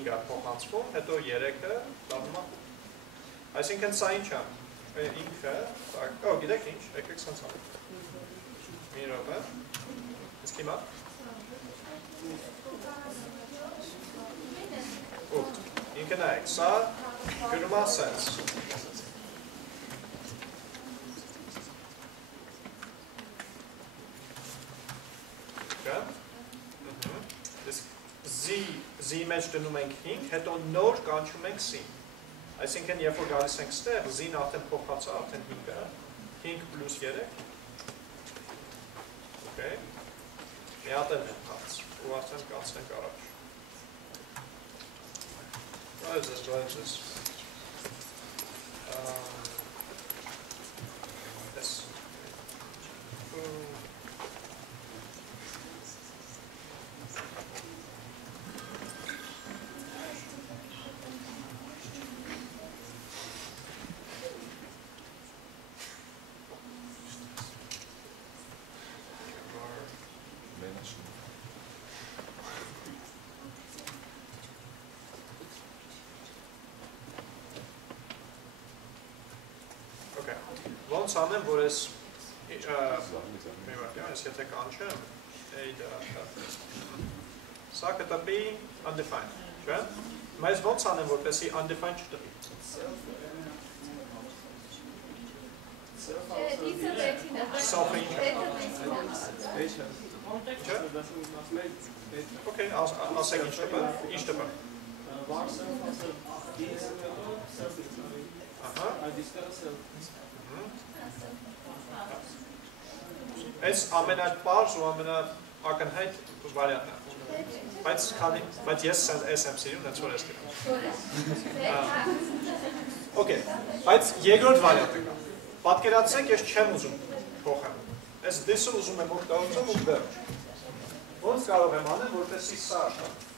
5-ը փոխանցվում, հետո 3-ը դառնում է 5։ Այսինքն սա ինչ է։ Ինքը, գիտեք ինչ, եկեք սենց անենք։ Մի րոպե։ Իսկ հիմա։ Ինքը նայեք, սա գրում է սենց։ Z-ի մեջ դնում ենք 5, հետո նոր կանչում ենք C։ Այսինքն, երբ որ գալիս ենք ստեղ, Z-ն արդեն փոխած է, արդեն 5-ը, 5 + 3։ Okay։ Մի հատ էլ ենք հաց, ու արդեն կանցնենք առաջ։ What is this? This. Ոնց անեմ, որ ես եթե կանչեմ, սա կտպի undefined, չէ՞։ Բայց ոնց անեմ, որպեսզի undefined չտպի։ Self-ը ինչ է։ Okay, ասեք ինչ տպը, ինչ տպը։ Այս ամենապարզ ու ամենակնհայտ վարիանտն է։ Բայց ես ես եմ սիրում, հենց որ ես գրում։ Okay, բայց երկրորդ վարիանտը կա։ Պատկերացրեք, ես չեմ ուզում փոխեմ։ Այս this-ը ուզում եմ օգտագործեմ ու վերջ։ Ոնց կարող եմ անել, որպեսզի սա աշխատի։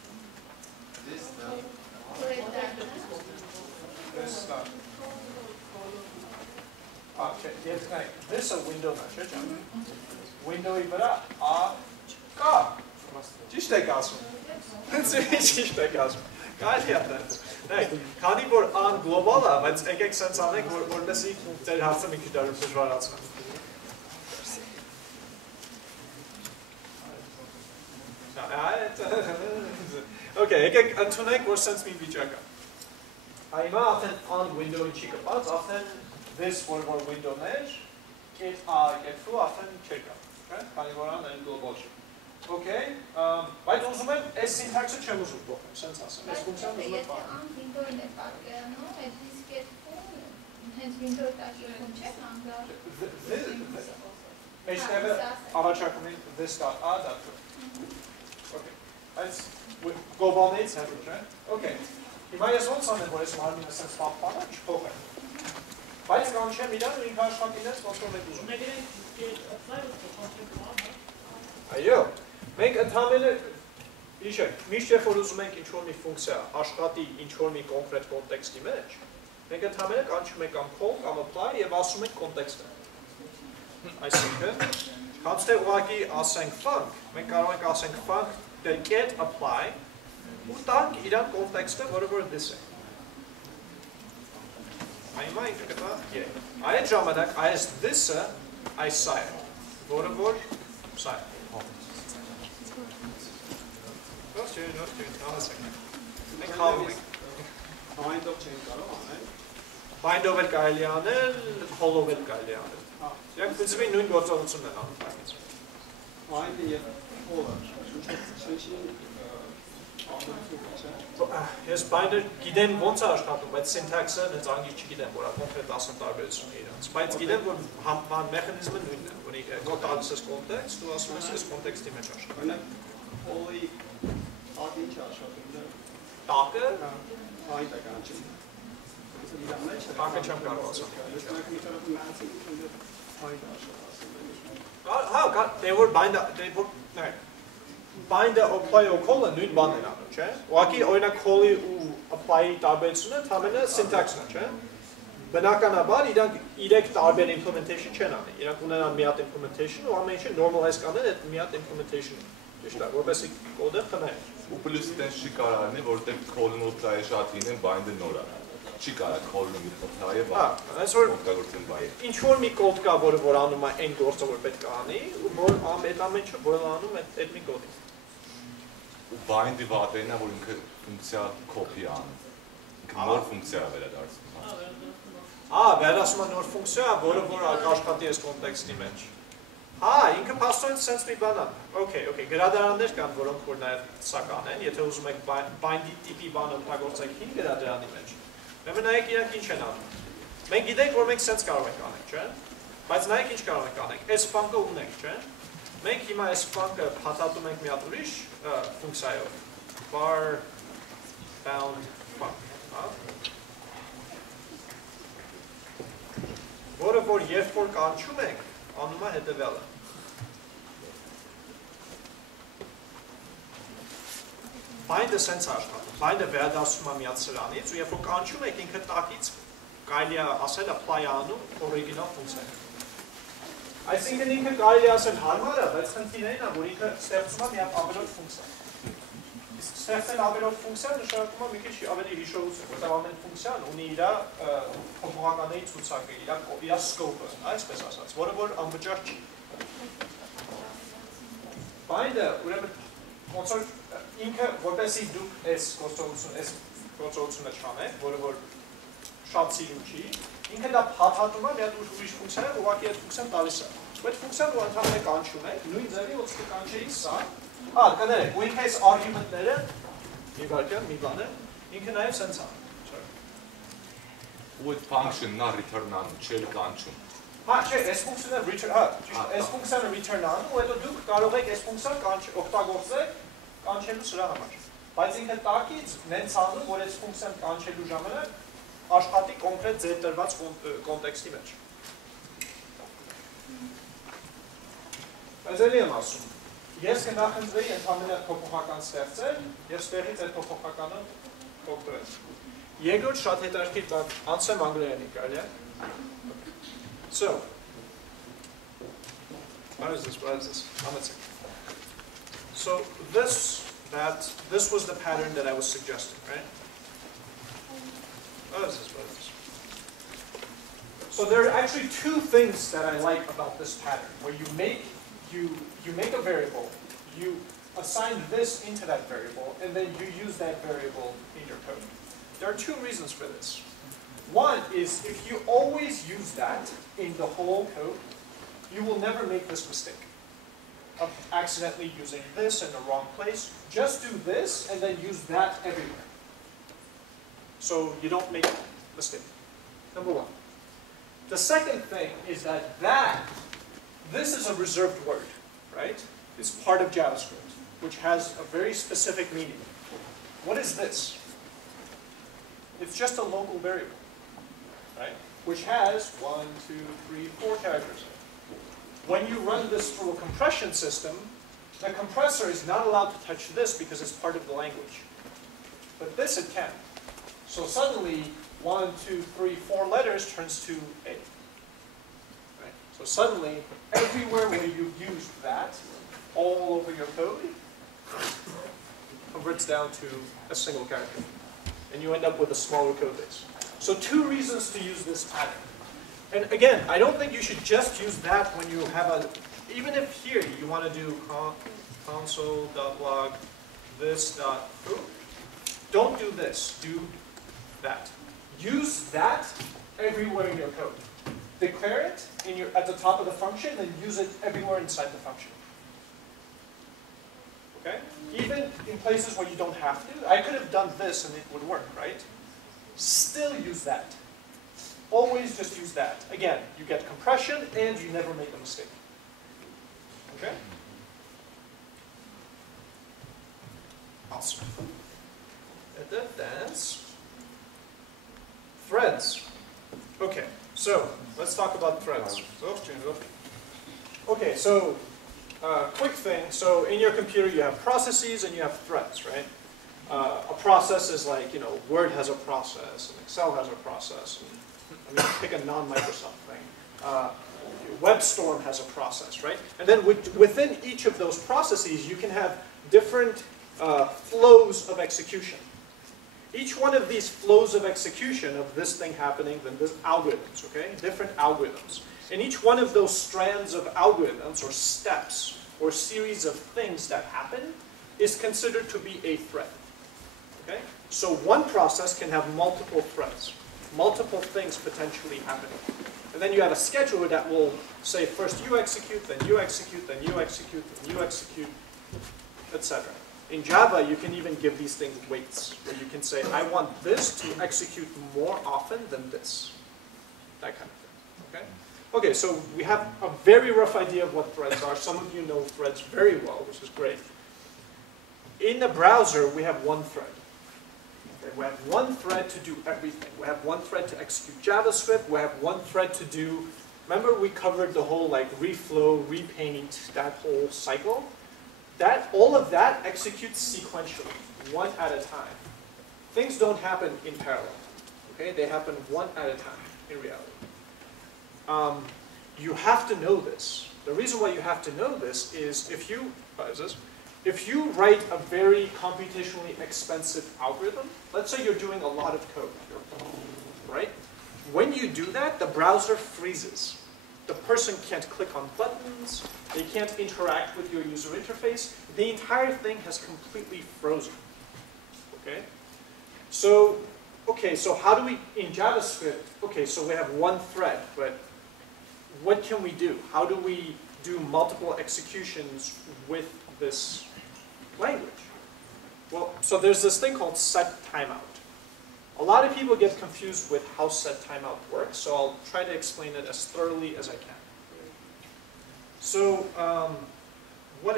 This-ը window-ն է, չէ՞ ջան։ Window-ի վրա կա։ Ճիշտ եք ասում։ Ճիշտ եք ասում։ Կարելի է դա։ Նայեք, քանի որ ան գլոբալ է, բայց եկեք սենց անենք, որպեսզի ձեր հարցը մի քիչ դժվարացնենք։ Okay, եկեք ընդունենք, որ սենց մի վիճակ է։ Հիմա արդեն ան window-ին չի կպած, արդեն this որ window-ն էր, get foo արդեն չէ կա, քանի որ ան global չի։ Okay, բայց ուզում եմ այս syntax-ը չեմ ուզում փոխեմ, սենց ասեմ, այս ֆունկցիան ուզում եմ փոխեմ։ Ան window-ին է պատկերանում, այդ this get foo, հենց window-ի տակիքում չէ, հանգար։ Մեջտեղը առաջարկում են this.a.foo։ Okay, այս global-ից հետո, չէ։ Okay, հիմա ես ոնց անեմ, որ ես մարմինը սենց պահպանը չփոխեմ։ Բայց կանչեմ իրան ու ինքը աշխատինես ոնց որ մենք ուզում։ Այո, մենք ընդհանրապես իշեք, միշտ երբ որ ուզում ենք ինչ-որ մի ֆունկցիա աշխատի ինչ-որ մի կոնկրետ կոնտեքստի մեջ, մենք ընդհանրապես կանչում ենք կամ call կամ apply եւ ասում ենք կոնտեքստը։ Այսինքն, համ թե ուղղակի ասենք func, մենք կարող ենք ասենք func get apply ու տանք իրան կոնտեքստը, որը որ this է։ Այնմա ինքը կտա yeah։ Այդ ժամանակ այս this-ը այս սա է, որը որ սա է։ Մենք խաղում ենք։ Bind-ով չենք կարող անել։ Bind-ով էլ կարելի անել, call-ով էլ կարելի անել։ Եվ պրինցիպի նույն գործողությունն են անում այդպես։ Bind-ը եւ call-ը շնչի Ես bind-ը գիտեմ ոնց է աշխատում, բայց syntax-ը հենց անգլիի չգիտեմ, որ կոնկրետ ասեմ տարբերությունը իրանց։ Բայց գիտեմ, որ մեխանիզմը նույնն է, որ տալիս ես կոնտեքստ, ու ասում ես այս կոնտեքստի մեջ աշխատում։ Call-ի տակը ինչ աշխատում է։ Տակը bind-ը կանչում։ Տակը չեմ կարող ասել։ Հա, դե որ bind-ը, bind-ը apply ու call-ը նույն բանն են անում, չէ՞։ Ուղղակի օրինակ call-ի ու apply-ի տարբերությունը ընդհանրապես syntax-ն է, չէ՞։ Բնականաբար իրանք 3 տարբեր implementation չեն անի։ Իրանք ունենան մի հատ implementation ու ամեն ինչը normalize կանեն այդ մի հատ implementation-ը։ ճիշտ է, որպեսզի կոդը խմի։ Ու պլյուս տենց չի կարող լինի, որտեղ call-ը try-ը շատ լինեն, bind-ը նոր է։ Չի կարող call-ը try-ը օգտագործեն bind։ Ինչ որ մի կոդ կա, որ անում է այն գործը, որ պետք է անի, ու որ այդ ամենը որ անում այդ մի կոդի։ Ու bind-ի վատերն է, որ ինքը ֆունկցիա copy անում։ Ինքը նոր ֆունկցիա է վերադարձնում։ Վերադասում է նոր ֆունկցիա, որը որ աշխատի այս կոնտեքստի մեջ։ Ինքը փաստորեն sense մի բան է։ Okay, գրադարաններ կան, որոնք որ նաև սա կանեն, եթե ուզում եք bind-ի տիպի բան օգտագործեք հին գրադարանի մեջ։ Ուրեմն նայեք իրանք ինչ են անում։ Մենք գիտենք, որ մենք sense կարող ենք անել, չէ՞։ Բայց նայեք ինչ կարող ենք անել։ Այս ֆանկը ունենք, չէ՞։ Մենք հիմա այս ֆանկը փաթաթում ենք մի հատ ուրիշ ֆունկցիայով։ Var bound func, որը որ երբ որ կանչում ենք, անում է հետևյալը։ Bind-ը sense աշխատում, bind-ը վերադասում է միած սրանից, ու երբ որ կանչում եք ինքը տակից կարելի է ասել apply անում original ֆունկցիա։ Այսինքն ինքը կարելի է ասել հարմար է, բայց խնդիրն է, որ ինքը ստեղծում է մի հատ ավելորդ ֆունկցիա։ Իսկ ստեղծել ավելորդ ֆունկցիա նշանակում է մի քիչ ավելի հիշողություն, որտեղ ամեն ֆունկցիան ունի իր փոփոխականների ցուցակը, իր scope-ը, այսպես ասած, որը որ անվճար չի։ Bind-ը ուրեմն ոնց որ ինքը որպեսզի դուք այս գործողությունը չանեք, որը որ շատ սիրուն չի, ինքը դա փաթաթում է մի հատ ուրիշ ֆունկցիա է, ուղղակի այդ ֆունկցիան տալիս է։ Այդ ֆունկցիան որ ընդհանրապես կանչում եք, նույն ձևի ոնց կկանչեի սա, կներեք, ու ինքը այս argument-ները մի վարքյան, մի բան է, ինքը նաև sense է։ Ու այդ function-ն է return անում, չէ կանչում։ Չէ, այս ֆունկցիան return անում, ու հետո դուք կարող եք այս ֆունկցիան օգտագործեք կանչելու սրա համար։ Բայց ինքը տակից նենց անում, որ այս ֆունկցիան կանչելու ժամանակ աշխատի կոնկրետ ձեր տրված կոնտեքստի մեջ։ Բայց էլի եմ ասում, ես կնախընտրեի ընդհանրապես փոփոխական ստեղծել եւ ստեղից այդ փոփոխականը օգտվել։ Երկրորդ շատ հետաքրքիր բան, անցեմ անգլերենի կարելի է։ So, what is this? So this was the pattern that I was suggesting, right? What is this? So there are actually two things that I like about this pattern, where you make a variable, you assign this into that variable, and then you use that variable in your code. There are two reasons for this. One is if you always use that in the whole code, you will never make this mistake of accidentally using this in the wrong place. Just do this and then use that everywhere. So you don't make a mistake. Number one. The second thing is that this is a reserved word, right? It's part of JavaScript, which has a very specific meaning. What is this? It's just a local variable. Right? Which has 1, 2, 3, 4 characters. When you run this through a compression system, the compressor is not allowed to touch this because it's part of the language. But this it can. So suddenly, 1, 2, 3, 4 letters turns to A. Right? So suddenly, everywhere where you use that, all over your code, converts down to a single character. And you end up with a smaller code base. So two reasons to use this pattern. And again, I don't think you should just use that when you have even if here you want to do console.log this.foo, don't do this, do that. Use that everywhere in your code. Declare it at the top of the function and use it everywhere inside the function. Okay? Even in places where you don't have to. I could have done this and it would work, right? Still use that. Always just use that. Again, you get compression and you never make a mistake. Okay? Awesome. That's threads. Okay, so let's talk about threads. Okay, so quick thing. So in your computer you have processes and you have threads, right? A process is like, Word has a process, and Excel has a process. And, pick a non-Microsoft thing. WebStorm has a process, right? And then within each of those processes, you can have different flows of execution. Each one of these flows of execution of this thing happening, then there's algorithms, okay? Different algorithms. And each one of those strands of algorithms or steps or series of things that happen is considered to be a thread, okay? So one process can have multiple threads, multiple things potentially happening. And then you have a scheduler that will say, first you execute, then you execute, then you execute, then you execute, etc. In Java, you can even give these things weights, where you can say, I want this to execute more often than this. That kind of thing, okay? Okay, so we have a very rough idea of what threads are. Some of you know threads very well, which is great. In the browser, we have one thread. Okay, we have one thread to do everything. We have one thread to execute JavaScript. We have one thread to do, remember we covered the whole like reflow, repaint, that whole cycle? All of that executes sequentially, one at a time. Things don't happen in parallel. Okay, they happen one at a time in reality. You have to know this. The reason why you have to know this is if you write a very computationally expensive algorithm, let's say you're doing a lot of code, right? When you do that, the browser freezes. The person can't click on buttons, they can't interact with your user interface, the entire thing has completely frozen, okay? So how do we, in JavaScript, okay, so we have one thread, but what can we do? How do we do multiple executions with this language? Well, so there's this thing called set timeout. A lot of people get confused with how set timeout works, so I'll try to explain it as thoroughly as I can. So,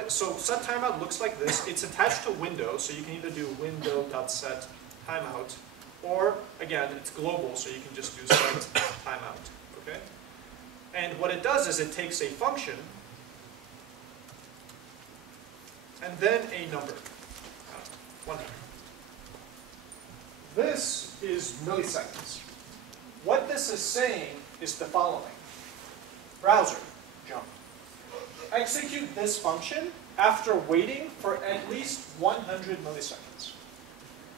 so set timeout looks like this. It's attached to window, so you can either do window.set timeout, or again, it's global, so you can just do set timeout. Okay? And what it does is it takes a function and then a number, 100. This is milliseconds. What this is saying is the following. Browser, jump. Execute this function after waiting for at least 100 milliseconds.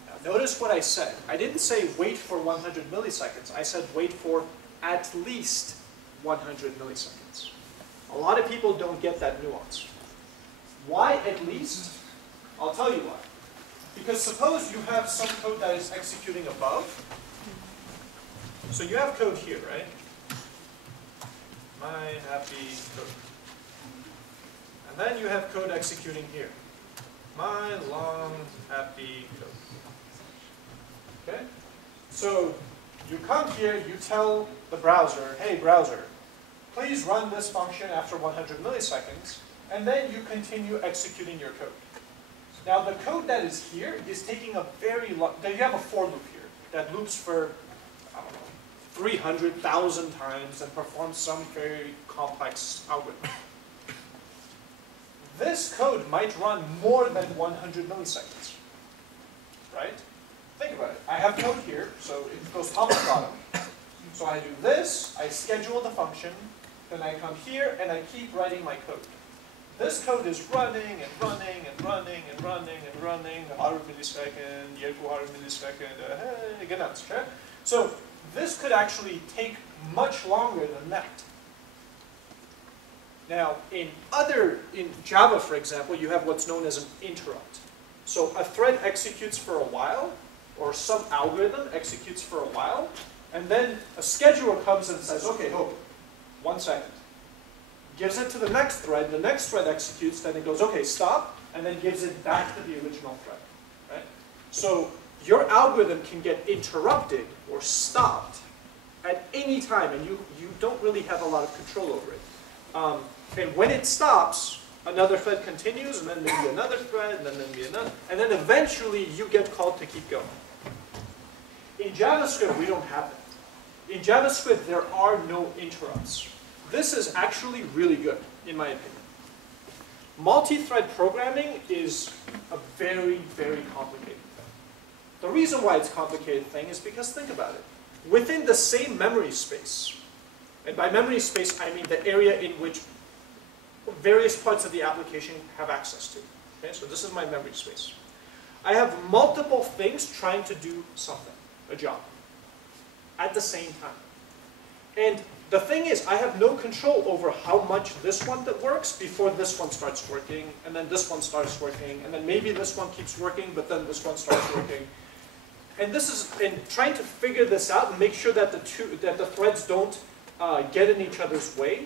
Now notice what I said. I didn't say wait for 100 milliseconds. I said wait for at least 100 milliseconds. A lot of people don't get that nuance. Why at least? I'll tell you why. Because suppose you have some code that is executing above. So you have code here, right? My happy code. And then you have code executing here. My long happy code. Okay? So you come here, you tell the browser, hey browser, please run this function after 100 milliseconds, and then you continue executing your code. Now the code that is here is taking a very long, you have a for loop here that loops for, I don't know, 300,000 times and performs some very complex algorithm. This code might run more than 100 milliseconds, right? Think about it. I have code here, so it goes top to bottom. So I do this, I schedule the function, then I come here and I keep writing my code. This code is running and running and running and running and running, 100 millisecond, 200 millisecond, genau, okay? So this could actually take much longer than that. Now, in Java, for example, you have what's known as an interrupt. So a thread executes for a while, or some algorithm executes for a while, and then a scheduler comes and says, okay, hold, 1 second. Gives it to the next thread executes, then it goes, okay, stop, and then gives it back to the original thread, right? So your algorithm can get interrupted or stopped at any time, and you don't really have a lot of control over it. And when it stops, another thread continues, and then maybe another thread, and then maybe another, and then eventually you get called to keep going. In JavaScript, we don't have that. In JavaScript, there are no interrupts. This is actually really good, in my opinion. Multi-thread programming is a very, very complicated thing. The reason why it's a complicated thing is because, think about it. Within the same memory space, And by memory space, I mean the area in which various parts of the application have access to. Okay, so this is my memory space. I have multiple things trying to do something, a job, at the same time. And the thing is, I have no control over how much this one that works before this one starts working, and then this one starts working, and then maybe this one keeps working, but then this one starts working. And this is in trying to figure this out and make sure that the threads don't get in each other's way.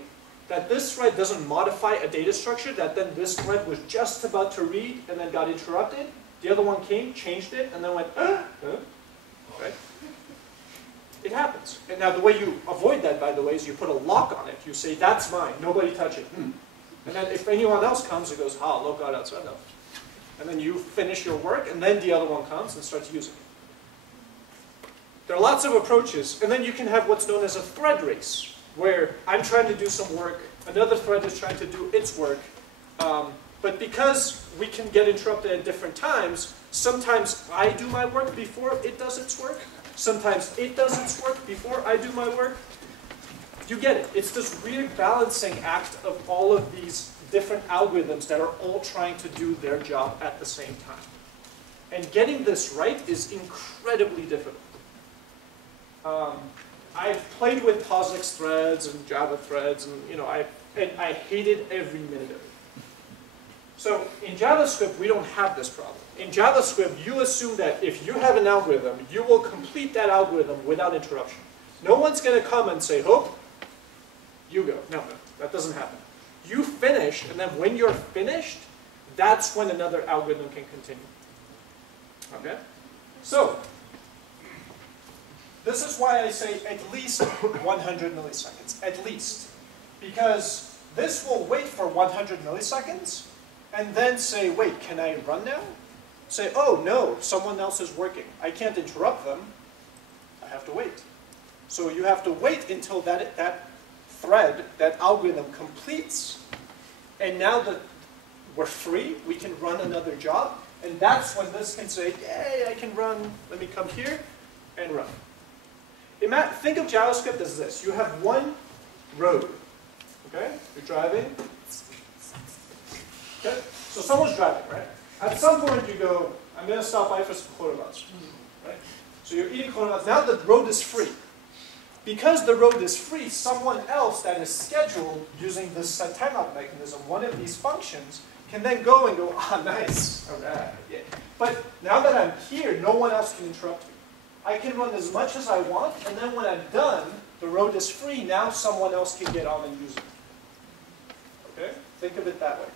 That this thread doesn't modify a data structure that then this thread was just about to read and then got interrupted. The other one came, changed it, and then went, right? It happens. And now the way you avoid that, by the way, is you put a lock on it. You say, that's mine, nobody touch it. And then if anyone else comes, it goes, look out outside. And then you finish your work, and then the other one comes and starts using it. There are lots of approaches. And then you can have what's known as a thread race, where I'm trying to do some work, another thread is trying to do its work. But because we can get interrupted at different times, sometimes I do my work before it does its work. Sometimes it does its work before I do my work. You get it. It's this weird balancing act of all of these different algorithms that are all trying to do their job at the same time. And getting this right is incredibly difficult. I've played with POSIX threads and Java threads, and I hated every minute of it. So in JavaScript, we don't have this problem. In JavaScript, you assume that if you have an algorithm, you will complete that algorithm without interruption. No one's going to come and say, Hope, you go. No, that doesn't happen. You finish, and then when you're finished, that's when another algorithm can continue. Okay? So, this is why I say at least 100 milliseconds. At least. Because this will wait for 100 milliseconds, and then say, wait, can I run now? Say, oh no, someone else is working. I can't interrupt them. I have to wait. So you have to wait until that thread, that algorithm completes. And now that we're free, we can run another job. And that's when this can say, yay, I can run. Let me come here and run. Think of JavaScript as this. You have one road. Okay? You're driving. Okay? So someone's driving, right? At some point you go, I'm going to stop by for some chorobats. Right? So you're eating chorobats. Now the road is free. Because the road is free, someone else that is scheduled using this set timeout mechanism, one of these functions, can then go and go, nice. All right. Yeah. But now that I'm here, no one else can interrupt me. I can run as much as I want, and then when I'm done, the road is free. Now someone else can get on and use it. Okay? Think of it that way.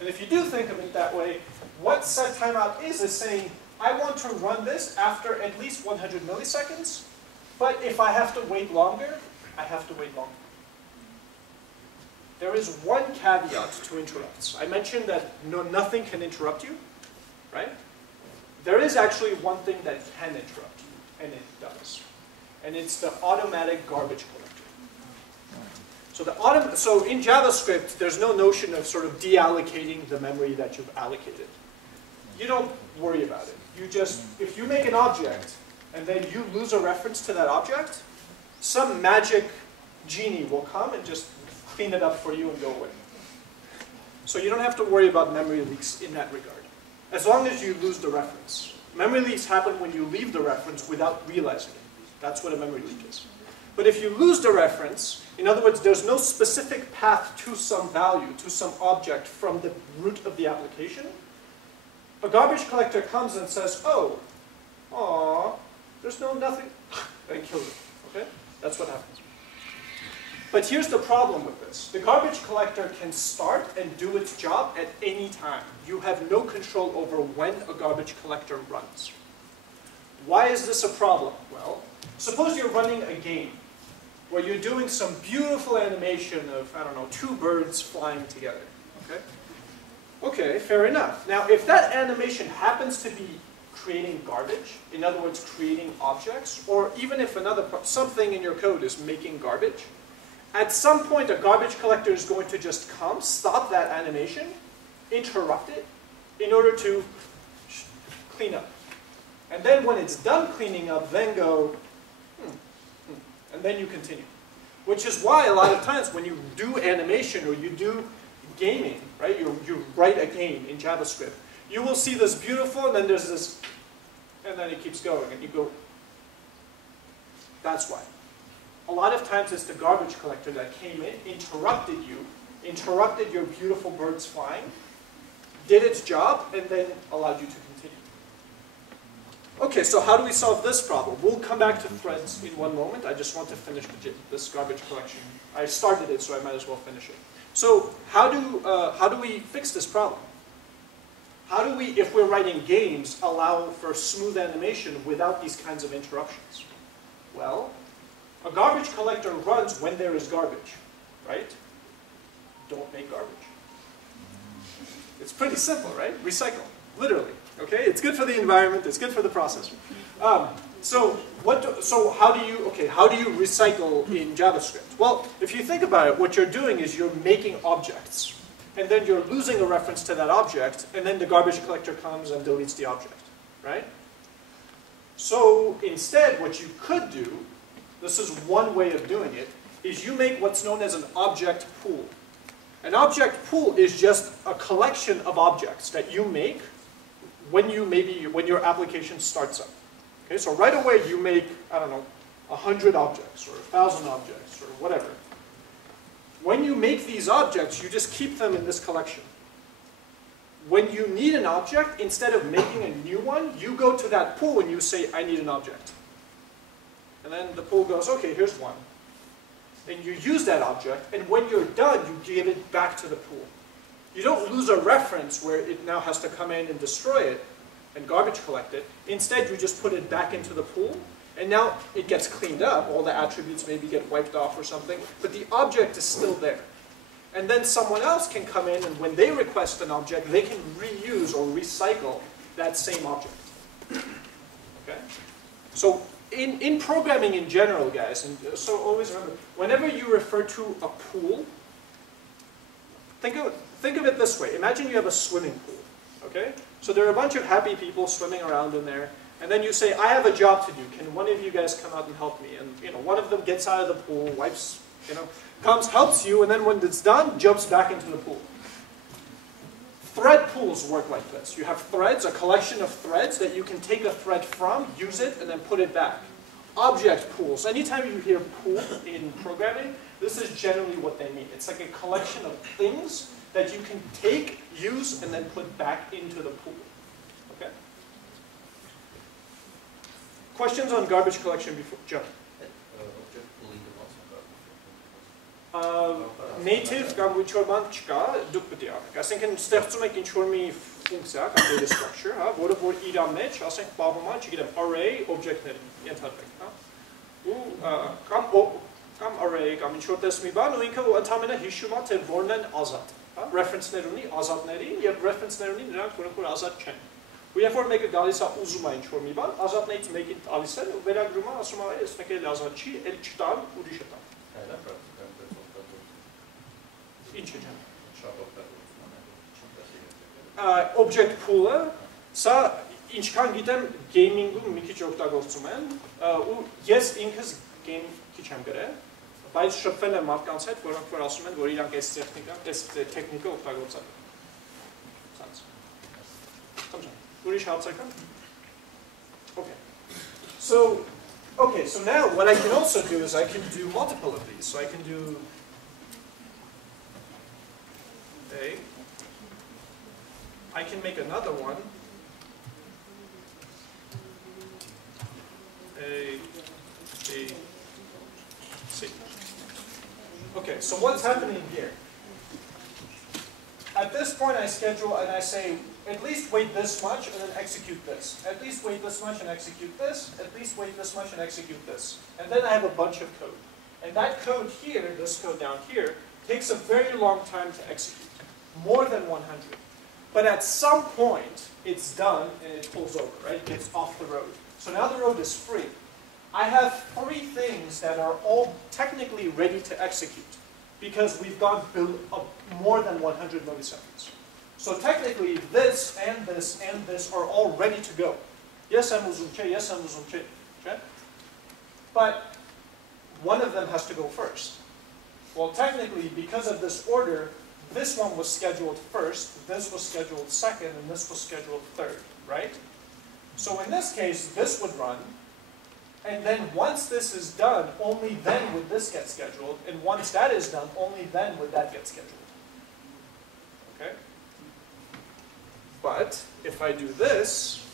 And if you do think of it that way, what set timeout is saying, I want to run this after at least 100 milliseconds, but if I have to wait longer, I have to wait longer. There is one caveat to interrupts. I mentioned that nothing can interrupt you, right? There is actually one thing that can interrupt you, and it does. And it's the automatic garbage collector. So in JavaScript, there's no notion of sort of deallocating the memory that you've allocated. You don't worry about it. You just, if you make an object, and then you lose a reference to that object, some magic genie will come and just clean it up for you and go away. So you don't have to worry about memory leaks in that regard, as long as you lose the reference. Memory leaks happen when you leave the reference without realizing it. That's what a memory leak is. But if you lose the reference, in other words, there's no specific path to some value, to some object from the root of the application, a garbage collector comes and says, oh, aw, there's nothing, and kills it. Okay? That's what happens. But here's the problem with this. The garbage collector can start and do its job at any time. You have no control over when a garbage collector runs. Why is this a problem? Well, suppose you're running a game where you're doing some beautiful animation of, I don't know, two birds flying together. Okay? Okay, fair enough. Now, if that animation happens to be creating garbage, in other words, creating objects, or even if something in your code is making garbage, at some point a garbage collector is going to just come, stop that animation, interrupt it, in order to clean up. And then when it's done cleaning up, then go, and then you continue. Which is why a lot of times when you do animation or you do gaming, right, you write a game in JavaScript, you will see this beautiful, and then there's this, and then it keeps going, and you go, that's why. A lot of times it's the garbage collector that came in, interrupted your beautiful birds flying, did its job, and then allowed you to continue. Okay, so how do we solve this problem? We'll come back to threads in one moment. I just want to finish this garbage collection. I started it, so I might as well finish it. So how do we fix this problem? How do we, if we're writing games, allow for smooth animation without these kinds of interruptions? Well, a garbage collector runs when there is garbage, right? Don't make garbage. It's pretty simple, right? Recycle, literally. Okay, it's good for the environment. It's good for the processor. So how do you recycle in JavaScript? Well, if you think about it, what you're doing is you're making objects, and then you're losing a reference to that object, and then the garbage collector comes and deletes the object, right? So instead, what you could do, this is one way of doing it, is you make what's known as an object pool. An object pool is just a collection of objects that you make when your application starts up. Okay, so right away you make, I don't know, 100 objects or 1,000 objects or whatever. When you make these objects, you just keep them in this collection. When you need an object, instead of making a new one, you go to that pool and you say, I need an object. And then the pool goes, okay, here's one. And you use that object, and when you're done, you give it back to the pool. You don't lose a reference where it now has to come in and destroy it and garbage collect it. Instead, you just put it back into the pool, and now it gets cleaned up. All the attributes maybe get wiped off or something, but the object is still there. And then someone else can come in, and when they request an object, they can reuse or recycle that same object. Okay? So in programming in general, guys, and so always remember, whenever you refer to a pool, think of it this way. Imagine you have a swimming pool, okay? So there are a bunch of happy people swimming around in there, and then you say, I have a job to do. Can one of you guys come out and help me? And one of them gets out of the pool, wipes, comes, helps you, and then when it's done, jumps back into the pool. Thread pools work like this. You have threads, a collection of threads that you can take a thread from, use it, and then put it back. Object pools. Anytime you hear pool in programming, this is generally what they mean. It's like a collection of things that you can take, use, and then put back into the pool. Okay? Questions on garbage collection before John? Native կամ ինչ-որ բան չկա, դուք պետք է արեք։ Այսինքն ստեղծում եք ինչ-որ մի ֆունկցիա կամ data structure, հա, որը որ իր մեջ, ասենք, պահում է, չգիտեմ, array օբյեկտների, ենթադրենք, հա։ Ու կամ array կամ ինչ-որ տես մի բան, ու ինքը ընդհանրապես հիշում է, թե որն են ազատ, հա, reference-ներ ունի ազատներին եւ reference-ներ ունի նրանք, որոնք որ ազատ չեն։ Ու երբ որ մեկը գալիս է ուզում է ինչ-որ մի բան, ազատներից մեկին տալիս է, ու վերագրում է, ասում է, այս մեկը էլ ազատ չի, էլ չտամ, ուրիշը տամ։ Ինչ է ջան։ Object pool-ը, սա ինչքան գիտեմ gaming-ում մի քիչ օգտագործում են, ու ես ինքս game քիչ եմ գրել, բայց շփվել եմ մարդկանց հետ, որոնք որ ասում են, որ իրանք այս տեխնիկա օգտագործել են։ Սենց։ Համջան։ Ուրիշ հարցեր կան։ Okay, so now what I can also do is I can do multiple of these. So I can do I can make another one. A, B, C. Okay, so what's happening here? At this point I schedule and I say, at least wait this much and then execute this. At least wait this much and execute this. At least wait this much and execute this. And then I have a bunch of code. And that code here, this code down here, takes a very long time to execute. More than 100. But at some point, it's done and it pulls over, right? It's off the road. So now the road is free. I have 3 things that are all technically ready to execute because we've gone more than 100 milliseconds. So technically, this and this and this are all ready to go. Yes, I'm uzumche, yes, I'm uzumche. Okay? But one of them has to go first. Well, technically, because of this order, this one was scheduled first, this was scheduled second, and this was scheduled third, right? So in this case, this would run, and then once this is done, only then would this get scheduled, and once that is done, only then would that get scheduled. Okay? But if I do this,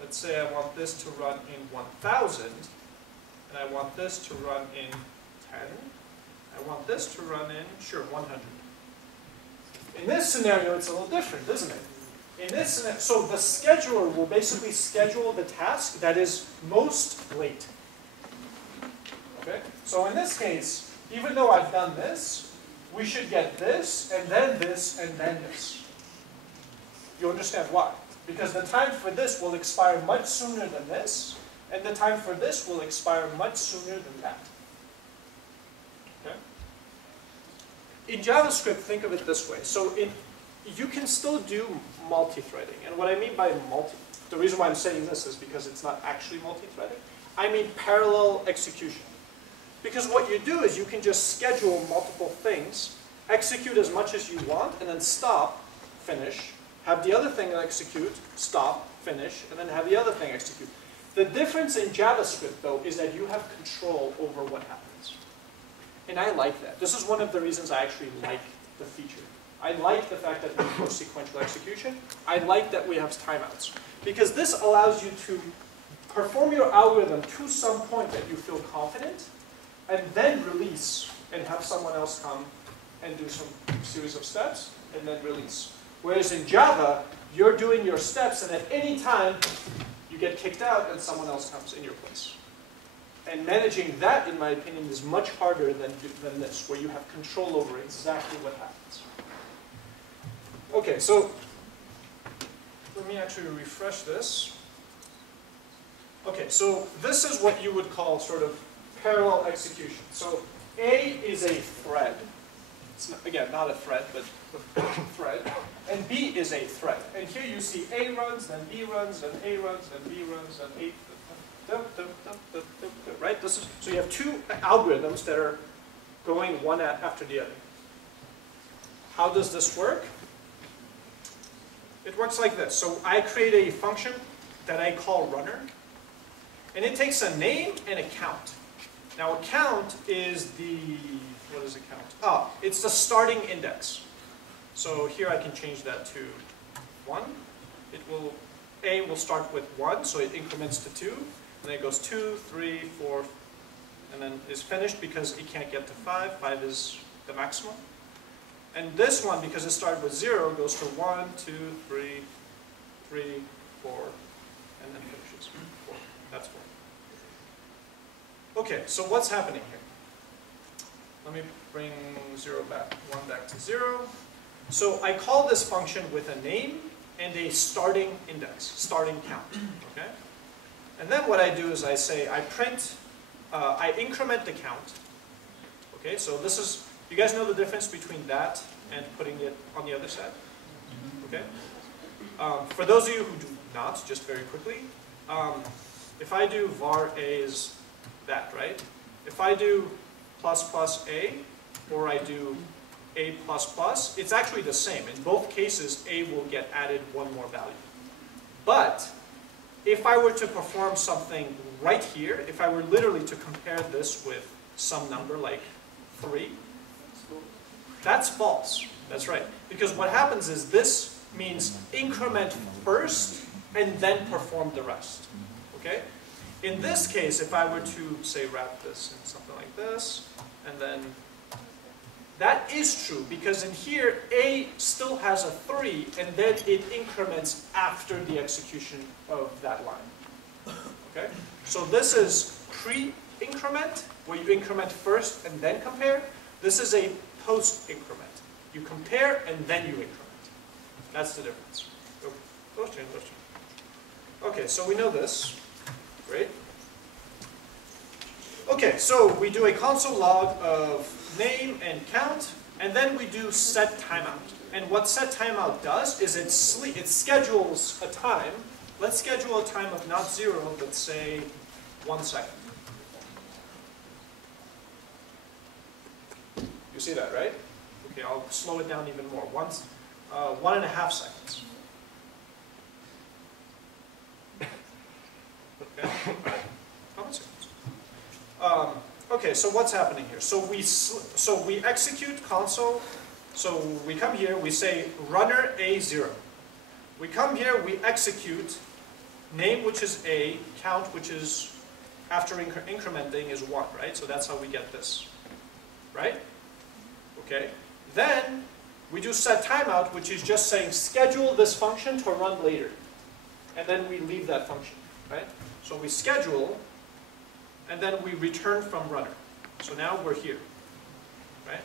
let's say I want this to run in 1,000, and I want this to run in 10, I want this to run in, sure, 100. In this scenario, it's a little different, isn't it? In this scenario, so the scheduler will basically schedule the task that is most late. Okay? So in this case, even though I've done this, we should get this, and then this, and then this. You understand why? Because the time for this will expire much sooner than this, and the time for this will expire much sooner than that. Okay? In JavaScript, think of it this way. So you can still do multi-threading. And what I mean by the reason why I'm saying this is because it's not actually multi-threading. I mean parallel execution. Because what you do is you can just schedule multiple things, execute as much as you want, and then stop, finish, have the other thing execute, stop, finish, and then have the other thing execute. The difference in JavaScript, though, is that you have control over what happens. And I like that. This is one of the reasons I actually like the feature. I like the fact that we have sequential execution. I like that we have timeouts. Because this allows you to perform your algorithm to some point that you feel confident, and then release, and have someone else come and do some series of steps, and then release. Whereas in Java, you're doing your steps, and at any time, you get kicked out, and someone else comes in your place. And managing that, in my opinion, is much harder than this, where you have control over exactly what happens. Okay, so let me actually refresh this. Okay, so this is what you would call sort of parallel execution. So A is a thread. It's not, again, not a thread, but a thread. And B is a thread. And here you see A runs, then B runs, then A runs, then B runs, then A. Right? This is, so you have two algorithms that are going one after the other. How does this work? It works like this. So I create a function that I call runner, and it takes a name and a count. Now a count is the, what is a count? Ah, it's the starting index. So here I can change that to 1. It will, A will start with 1, so it increments to 2, and then it goes 2, 3, 4, and then is finished because it can't get to 5. 5 is the maximum. And this one, because it started with 0, goes to 1, 2, 3, 3, 4, and then finishes. 4. That's 4. Okay, so what's happening here? Let me bring 0 back, 1 back to 0. So I call this function with a name and a starting index, starting count. Okay? And then what I do is I say I print, I increment the count. Okay, so this is, you guys know the difference between that and putting it on the other side? Okay? For those of you who do not, just very quickly, if I do var a is that, right? If I do plus plus a, or I do a plus plus, it's actually the same. In both cases, a will get added one more value. But if I were to perform something right here, if I were literally to compare this with some number like 3, that's false. That's right. Because what happens is this means increment first and then perform the rest. Okay? In this case, if I were to, say, wrap this in something like this, and then that is true, because in here, A still has a 3, and then it increments after the execution of that line. Okay? So this is pre-increment, where you increment first and then compare. This is a post-increment. You compare and then you increment. That's the difference. Okay, so we know this. Great. Okay, so we do a console log of name and count, and then we do set timeout. And what set timeout does is it schedules a time. Let's schedule a time of not 0, but say 1 second. You see that, right? Okay, I'll slow it down even more. 1.5 seconds. Okay. How many seconds? Okay, so what's happening here? So we execute console. So we come here, we say runner A0. We come here, we execute name, which is A, count, which is after incrementing is 1, right? So that's how we get this, right? Okay. Then we do set timeout, which is just saying schedule this function to run later. And then we leave that function, right? So we schedule, and then we return from runner. So now we're here, right?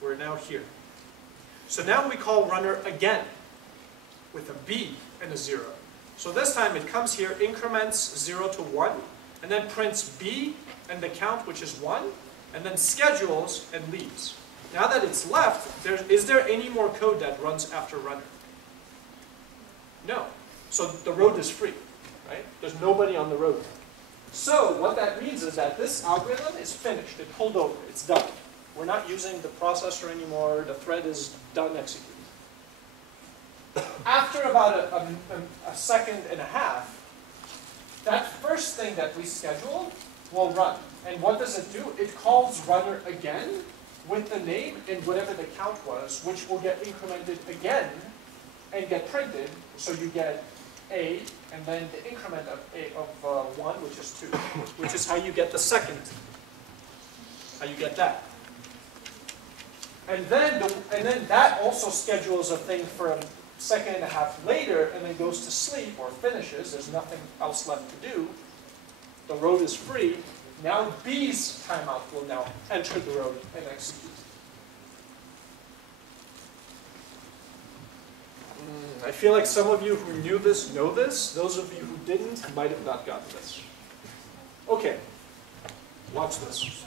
We're now here. So now we call runner again with a B and a 0. So this time it comes here, increments 0 to 1, and then prints B and the count, which is 1, and then schedules and leaves. Now that it's left, is there any more code that runs after runner? No. So the road is free, right? There's nobody on the road. So what that means is that this algorithm is finished. It pulled over. It's done. We're not using the processor anymore. The thread is done executing. After about a second and a half, that first thing that we scheduled will run. And what does it do? It calls runner again with the name and whatever the count was, which will get incremented again and get printed. So you get A, and then the increment of 1, which is 2, which is how you get the second. How you get that. And then that also schedules a thing for a second and a half later, and then goes to sleep or finishes. There's nothing else left to do. The road is free. Now B's timeout will now enter the road and execute. I feel like some of you who knew this know this. Those of you who didn't might have not gotten this. Okay, watch this.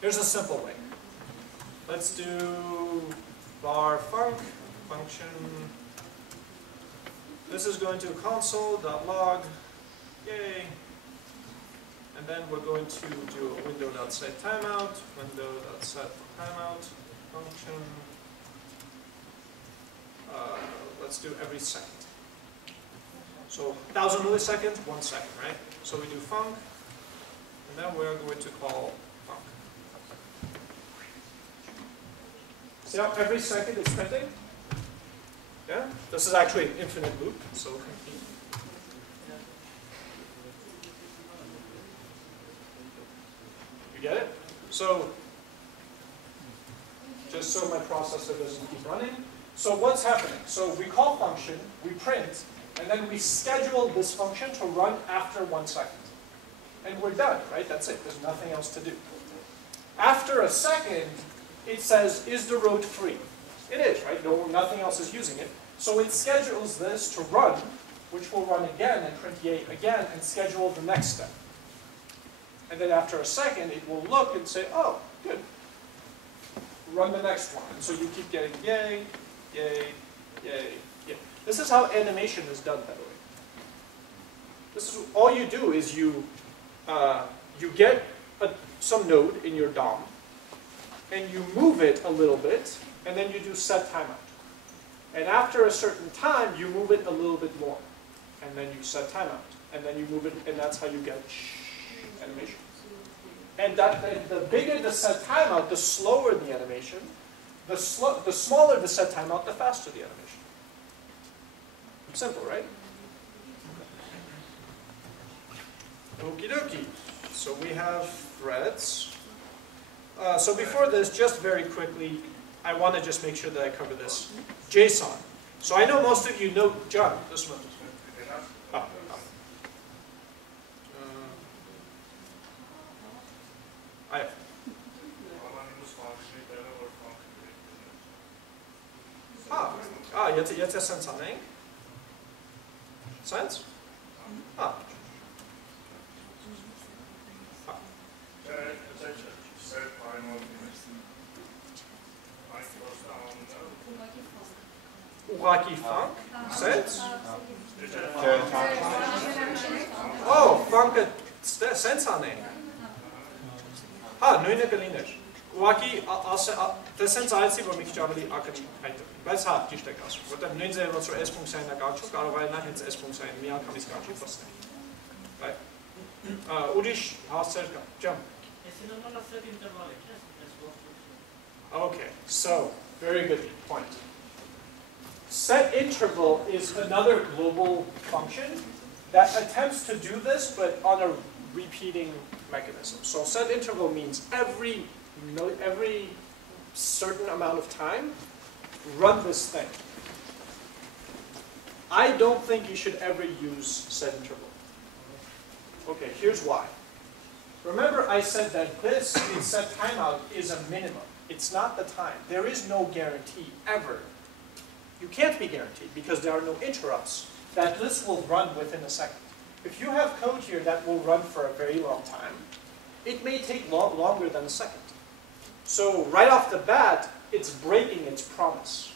Here's a simple way. Let's do var function. This is going to console.log, yay. And then we're going to do a window.setTimeout, window.setTimeout function. Let's do every second. So 1,000 milliseconds, 1 second, right? So we do func, and then we're going to call func. See how every second it's printing? Yeah? This is actually an infinite loop, so complete. You get it? So, just so my processor doesn't keep running. So what's happening? So we call function, we print, and then we schedule this function to run after 1 second. And we're done, right? That's it. There's nothing else to do. After a second, it says, is the road free? It is, right? No, nothing else is using it. So it schedules this to run, which will run again and print yay again and schedule the next step. And then after a second, it will look and say, oh, good. Run the next one. And so you keep getting yay, yay, yay, yay. This is how animation is done, by the way. This is all you do is you get some node in your DOM, and you move it a little bit, and then you do set timeout. And after a certain time, you move it a little bit more, and then you set timeout, and then you move it, and that's how you get animation. And the bigger the set timeout, the slower the animation. The smaller the set timeout, the faster the animation. Simple, right? Okie dokie. So we have threads. So before this, just very quickly, I want to just make sure that I cover this. JSON. So I know most of you know, John, this one. Jetzt är sen sanning. Science? Uraki funk? Sense? Oh, funk sense sanning. Nu är det Berliners. ուղղակի տեսենց այցի, որ մի քիչ ավելի ակնի հայտնի, բայց հա, ճիշտ եք ասում, որտեղ նույն ձևով ոնց որ S ֆունկցիային է կառչում, կարող է նա հենց S ֆունկցիային մի անգամից կառչի փոստի։ Ուրիշ հարցեր կա, ջան։ Okay, so very good point. Set interval is another global function that attempts to do this, but on a repeating mechanism. So set interval means every certain amount of time, run this thing. I don't think you should ever use set interval. Okay, here's why. Remember I said that this in set timeout is a minimum. It's not the time. There is no guarantee ever. You can't be guaranteed because there are no interrupts. That this will run within a second. If you have code here that will run for a very long time, it may take longer than a second. So right off the bat, it's breaking its promise.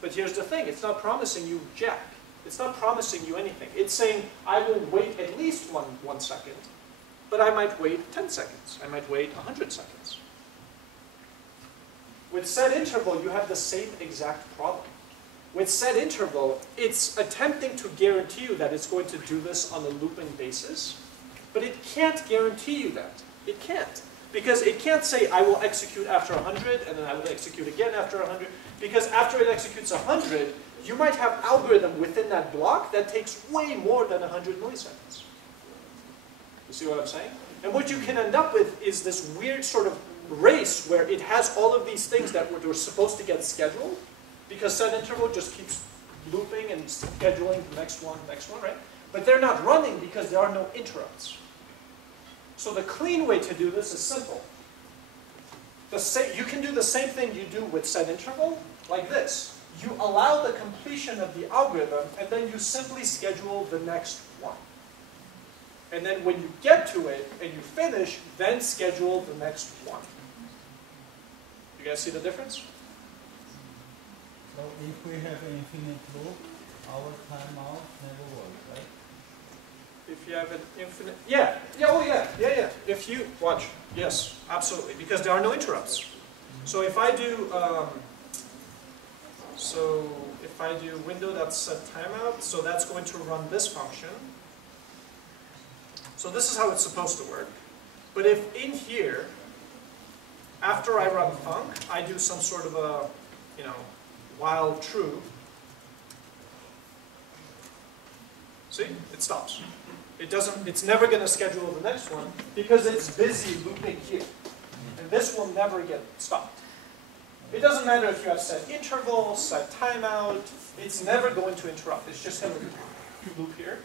But here's the thing, it's not promising you jack. It's not promising you anything. It's saying, I will wait at least one second, but I might wait 10 seconds. I might wait 100 seconds. With set interval, you have the same exact problem. With set interval, it's attempting to guarantee you that it's going to do this on a looping basis, but it can't guarantee you that. It can't. Because it can't say, I will execute after 100, and then I will execute again after 100. Because after it executes 100, you might have algorithm within that block that takes way more than 100 milliseconds. You see what I'm saying? And what you can end up with is this weird sort of race where it has all of these things that were supposed to get scheduled, because set interval just keeps looping and scheduling the next one, right? But they're not running because there are no interrupts. So the clean way to do this is simple. You can do the same thing you do with set interval, like this. You allow the completion of the algorithm, and then you simply schedule the next one. And then when you get to it, and you finish, then schedule the next one. You guys see the difference? So if we have an infinite loop, our timeout never works, right? If you have an infinite, yeah. If you, watch, yes, absolutely, because there are no interrupts. So if I do, window.setTimeout, so that's going to run this function. So this is how it's supposed to work. But if in here, after I run func, I do some sort of a, while true, see, it stops. It's never going to schedule the next one because it's busy looping here. And this will never get stopped. It doesn't matter if you have set interval, set timeout, it's never going to interrupt. It's just going to loop here.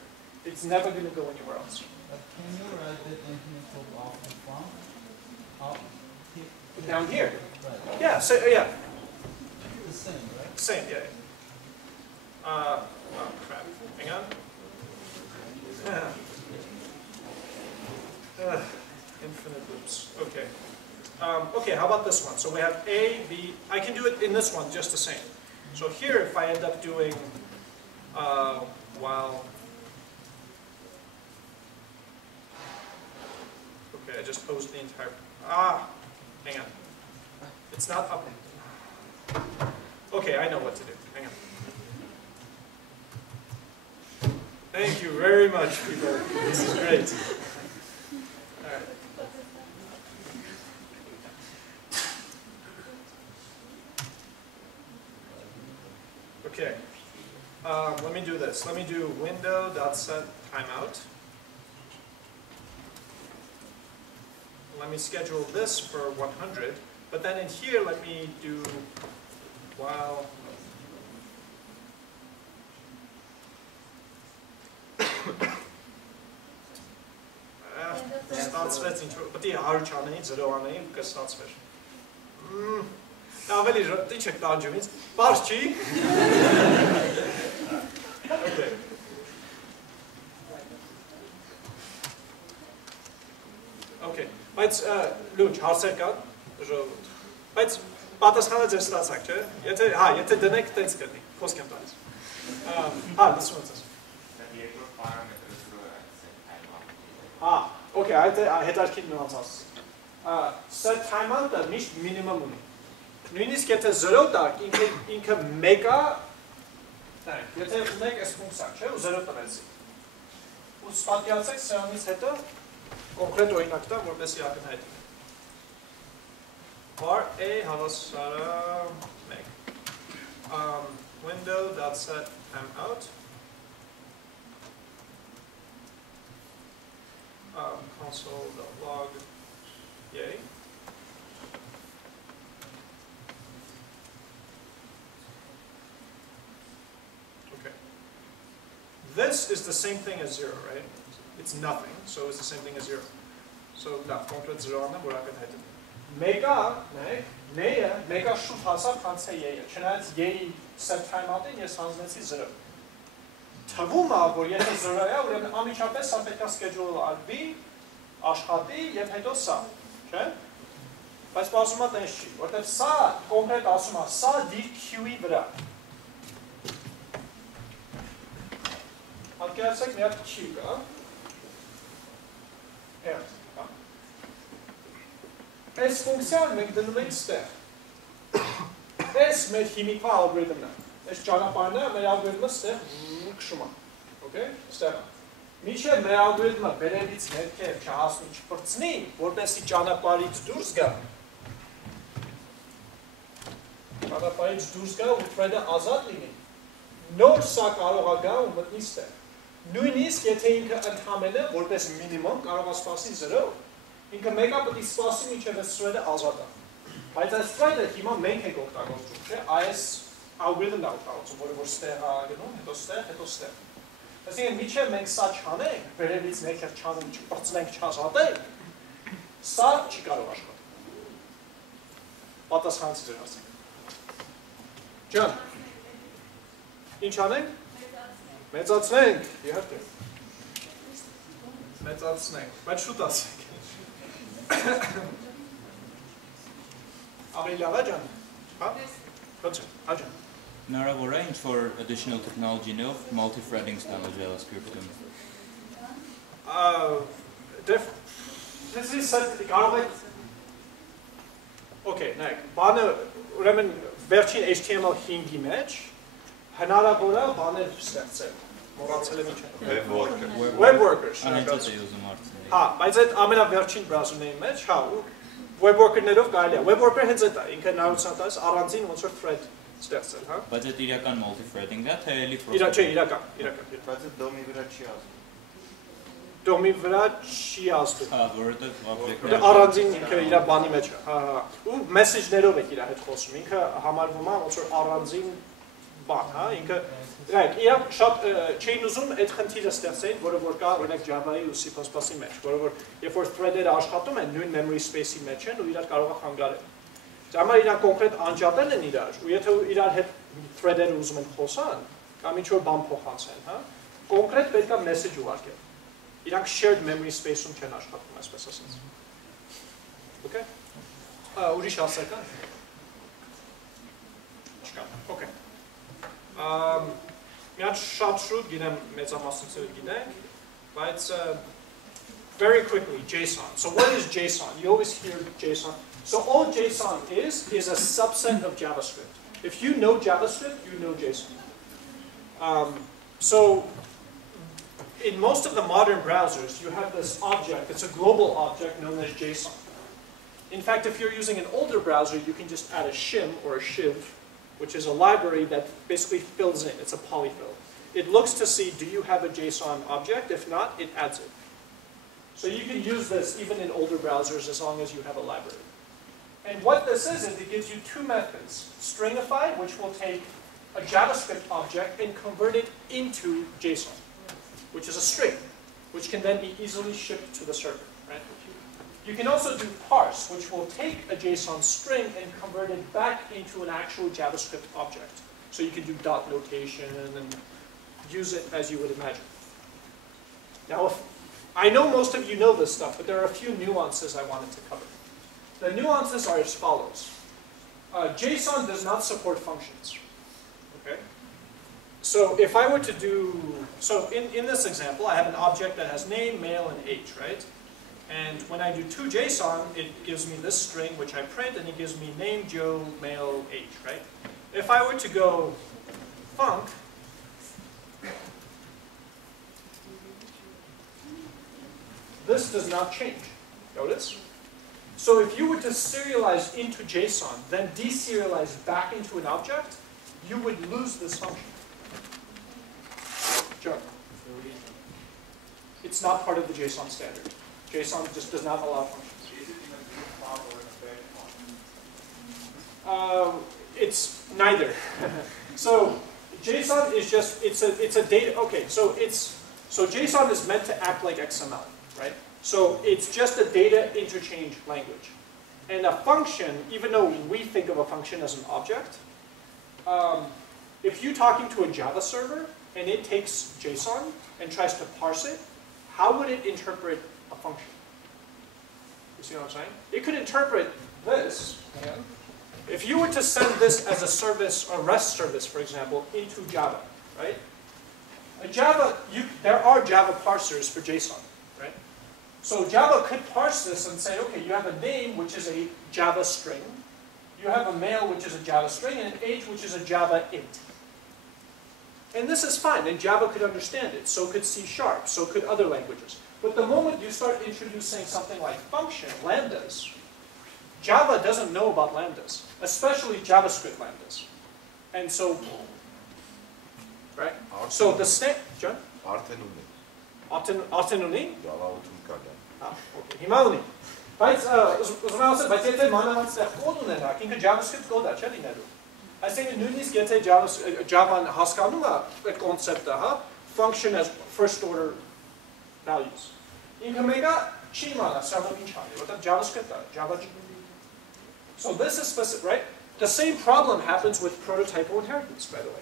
It's never going to go anywhere else. But can you write that infinite loop off the front? Down here. Right. Yeah, so, yeah. The same, right? Same, yeah. Oh, crap. Hang on. Infinite loops. Okay. Okay, how about this one? So we have A, B. I can do it in this one just the same. So here, if I end up doing while. Okay, I just posed the entire. Hang on. It's not up. Okay, I know what to do. Hang on. Thank you very much, people. This is great. All right. Okay. Let me do this. Let me do window.setTimeout. Let me schedule this for 100. But then in here, let me do while. Start switching to, but the are needs a door name because start switching. Now, really, they check down Jimmy's. Parsing. Okay. Okay. Բայց լուրջ հարցեր կան ժողովուրդ։ Բայց պատասխանը ձեր ստացաք, չէ՞։ Եթե դնեք, տենց կլինի, խոսք եմ տալիս։ Լսում եմ ձեզ։ Okay, հետարքին նրանց ասես։ set timeout-ը միշտ minimum ունի։ Նույնիսկ եթե 0 տակ, ինքը 1-ա, եթե ունեք այս ֆունկցիան, չէ, ու 0 տնեցի։ Ու պատկերացեք սրանից հետո կոնկրետ օրինակ տամ, որպեսզի ակնհայտ լինի։ Var a հավասարը 1. Window.set timeout. Console.log yay. Okay. This is the same thing as 0, right? It's nothing, so it's the same thing as 0. So that concrete 0 on them, we're not going to hit it. Mega, mega շուտ հասավ քանցե յեյը, չնայած յեյի set timeout-ին ես հանձնեցի 0. Թվում է, որ եթե 0 է, ուրեմն անմիջապես սա պետք է schedule արվի, աշխատի եւ հետո սա, չէ՞։ Բայց ասում է տենց չի, որտեղ սա կոնկրետ ասում է, սա դիր Q-ի վրա։ Պատկերացրեք մի հատ Q կա։ Էդ, հա։ Այս ֆունկցիան մենք դնում ենք ստեղ։ Այս մեր հիմիկվա ալգորիթմն է։ Այս ճանապարհն է, մեր ալգորիթմը ստեղ քշում է։ Okay, ստեղ։ Մինչև մեր ալգորիթմը վերևից ներքև չհասնի, չփրկցնի, որպեսզի ճանապարհից դուրս գա։ Ճանապարհից դուրս գա ու thread-ը ազատ լինի։ Նոր սա կարող է գա ու մտնի ստեղ։ Նույնիսկ եթե ինքը ընդհանրել է, որպես մինիմում կարող է սպասի 0, ինքը մեկը պետք է սպասի մինչև այս thread-ը ազատ է։ Բայց այս thread-ը հիմա մենք ենք օգտագործում, չէ՞, այս ալգորիթմն է օգտագործում, որը որ ստեղ է գնում, հետո ստեղ։ Այսինքն մինչև մենք սա չանենք, վերևից ներքև չանենք, չպրծնենք, չազատենք, սա չի կարող աշխատել։ Պատասխանեցի ձեր հարցին։ Ջան, ինչ անենք։ Մեծացնենք, իհարկե։ Մեծացնենք, բայց շուտ ասենք։ Ավելի լավ է ջան։ Հա։ Ոչ, աջան։ Հնարավոր է ինչ-որ additional technology նով multi-threading ստանալ JavaScript-ում։ This is կարող եք Okay, նայեք, բանը ուրեմն վերջին HTML5-ի մեջ հնարավոր է բաներ ստեղծել։ Մոռացել եմ ինչ է։ Web workers։ Անհետաց է ուզում արդեն։ Հա, բայց այդ ամենավերջին browser-ների մեջ, հա, web worker-ներով կարելի է։ Web worker հենց այդ է, ինքը նորություն տալիս առանձին ոնց որ thread ստեղծել, հա։ Բայց այդ իրական multi-threading-ն է, թե էլի Չէ, իրական։ Բայց այդ դոմի վրա չի ազդում։ Դոմի վրա չի ազդում։ Հա, որովհետև object-ը առանձին ինքը իր բանի մեջ է, հա, հա։ Ու message-ներով է իր հետ խոսում, ինքը համարվում է ոնց որ առանձին բան, հա, ինքը Right, իրանք շատ չէին ուզում այդ խնդիրը ստեղծեին, որը որ կա օրինակ Java-ի ու C++-ի մեջ, որը որ երբ որ thread-երը աշխատում են, նույն memory space-ի մեջ են ու իրար կարող է խանգարել։ Դա համար իրանք կոնկրետ անջատել են իրար, ու եթե իրար հետ thread-երը ուզում են խոսան, կամ ինչ-որ բան փոխանցեն, հա, կոնկրետ պետք է message ուղարկել։ Իրանք shared memory space-ում չեն աշխատում, այսպես ասած։ Okay։ Ուրիշ ասա կա։ Չկա։ Okay։ Մի հատ շատ շուտ գիտեմ մեծամասնությունը գիտենք, բայց very quickly JSON. So what is JSON? You always hear JSON. So all JSON is a subset of JavaScript. If you know JavaScript, you know JSON. So in most of the modern browsers, you have this object. It's a global object known as JSON. In fact, if you're using an older browser, you can just add a shim or a shiv, which is a library that basically fills in. It's a polyfill. It looks to see, do you have a JSON object? If not, it adds it. So you can use this even in older browsers as long as you have a library. And what this is it gives you two methods. Stringify, which will take a JavaScript object and convert it into JSON, which is a string, which can then be easily shipped to the server. Right? You can also do parse, which will take a JSON string and convert it back into an actual JavaScript object. So you can do dot notation and use it as you would imagine. Now, I know most of you know this stuff, but there are a few nuances I wanted to cover. The nuances are as follows. JSON does not support functions. Okay? So if I were to do, so in this example, I have an object that has name, male, and age, right? And when I do toJSON, it gives me this string, which I print, and it gives me name, Joe, male, age, right? If I were to go func, this does not change. Notice? So if you were to serialize into JSON, then deserialize back into an object, you would lose this function. Joe. It's not part of the JSON standard. JSON just does not allow functions. Is it in a good form or in a bad form? It's neither. So JSON is just it's a data. Okay, so JSON is meant to act like XML, right? So it's just a data interchange language, and a function, even though we think of a function as an object, if you're talking to a Java server and it takes JSON and tries to parse it, how would it interpret a function? You see what I'm saying? It could interpret this. If you were to send this as a service, a REST service, for example, into Java, right? There are Java parsers for JSON, right? So Java could parse this and say, okay, you have a name, which is a Java string. You have a male, which is a Java string, and an age, which is a Java int. And this is fine, and Java could understand it. So could C#, so could other languages. But the moment you start introducing something like function, lambdas, Java doesn't know about lambdas, especially JavaScript lambdas. And so, right? So the John? Artenuni? Himavuni. Znamená se, բայց եթե մանավանդ ստեղ կոդ ունենաք, ինքը JavaScript կոդ է, չէ լինելու։ Այսինքն նույնիսկ եթե Java-ն հասկանում է այդ կոնցեպտը, հա, function as first order values։ Ինքը մեկը չի իմանա, սա ինչ անի, որտեղ JavaScript է, Java չի։ So this is specific, right? The same problem happens with prototypal inheritance, by the way.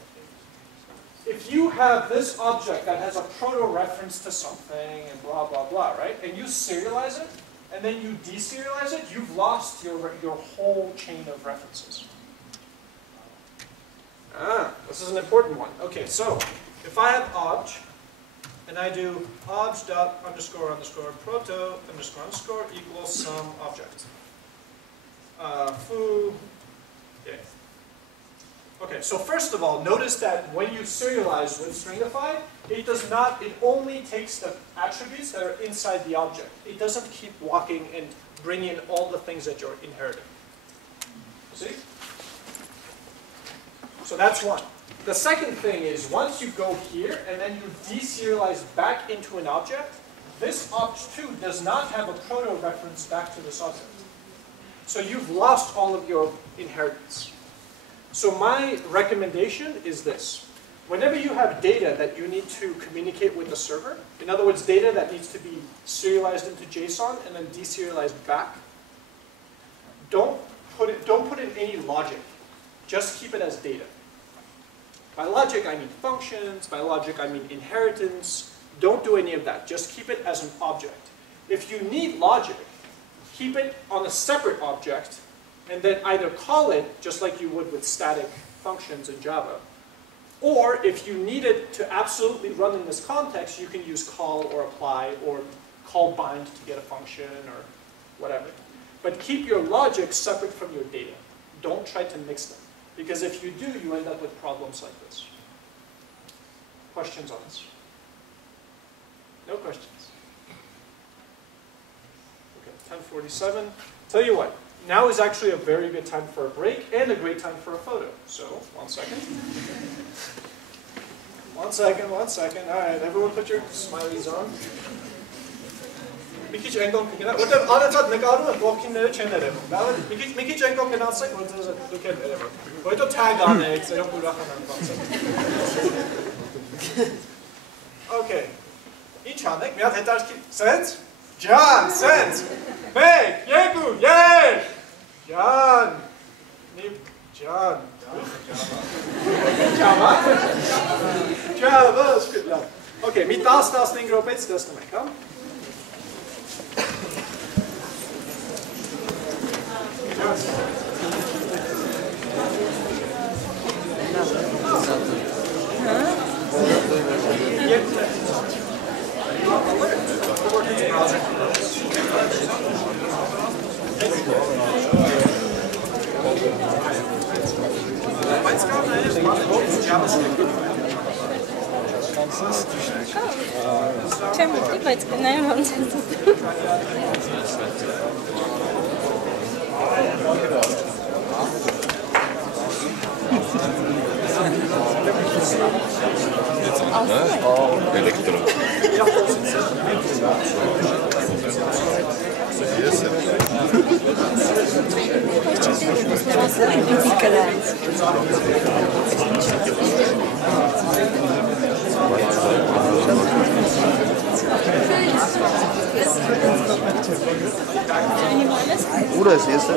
If you have this object that has a proto-reference to something and blah, blah, blah, right? And you serialize it, and then you deserialize it, you've lost your whole chain of references. This is an important one. Okay, so if I have obj, and I do obj dot underscore underscore proto underscore underscore equals some object. Foo, yeah. Okay, so first of all, notice that when you serialize with stringify, it only takes the attributes that are inside the object. It doesn't keep walking and bring in all the things that you're inheriting. See? So that's one. The second thing is, once you go here and then you deserialize back into an object, this obj2 does not have a proto-reference back to this object. So you've lost all of your inheritance. So my recommendation is this. Whenever you have data that you need to communicate with the server, in other words, data that needs to be serialized into JSON and then deserialized back, don't put in any logic. Just keep it as data. By logic, I mean functions. By logic, I mean inheritance. Don't do any of that. Just keep it as an object. If you need logic, keep it on a separate object, and then either call it, just like you would with static functions in Java, or if you need it to absolutely run in this context, you can use call or apply or call bind to get a function or whatever. But keep your logic separate from your data. Don't try to mix them. Because if you do, you end up with problems like this. Questions on this? No questions? Okay, 10:47. Tell you what, now is actually a very good time for a break and a great time for a photo. So, 1 second. 1 second, 1 second. All right, everyone put your smileys on. Մի քիչ անգամ կգնա, որտեղ անընդհատ նկարում են կողքինները չեն երևում։ Լավ է, մի քիչ անգամ գնացեք, որտեղ դուք եք երևում։ Հետո tag անեք, ծերոք ուրախանան բացը։ Okay. Ինչ անեք, մի հատ հետարքի, սենց, ջան, սենց, մեկ, երկու, երեք, ջան, ջան, Java, սկիտ լավ։ Okay, մի 10-15 րոպեից տեսնում ենք, հա։ Huh? Czemu ty nie mam sensu? Elektro. Burası yesin.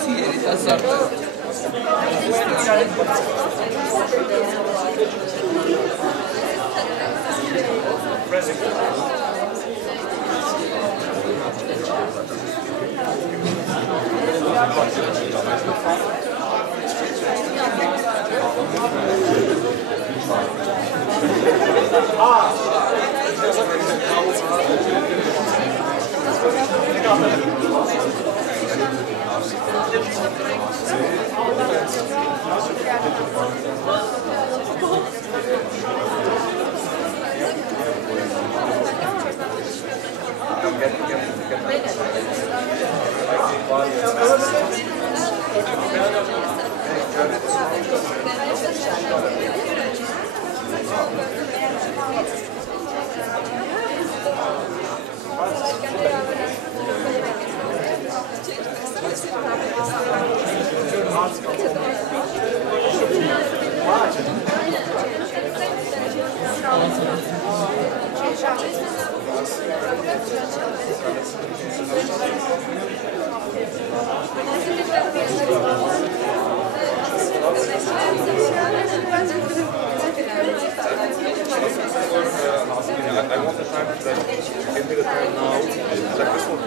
Grazie. I want the time to give me the time now. Like this one.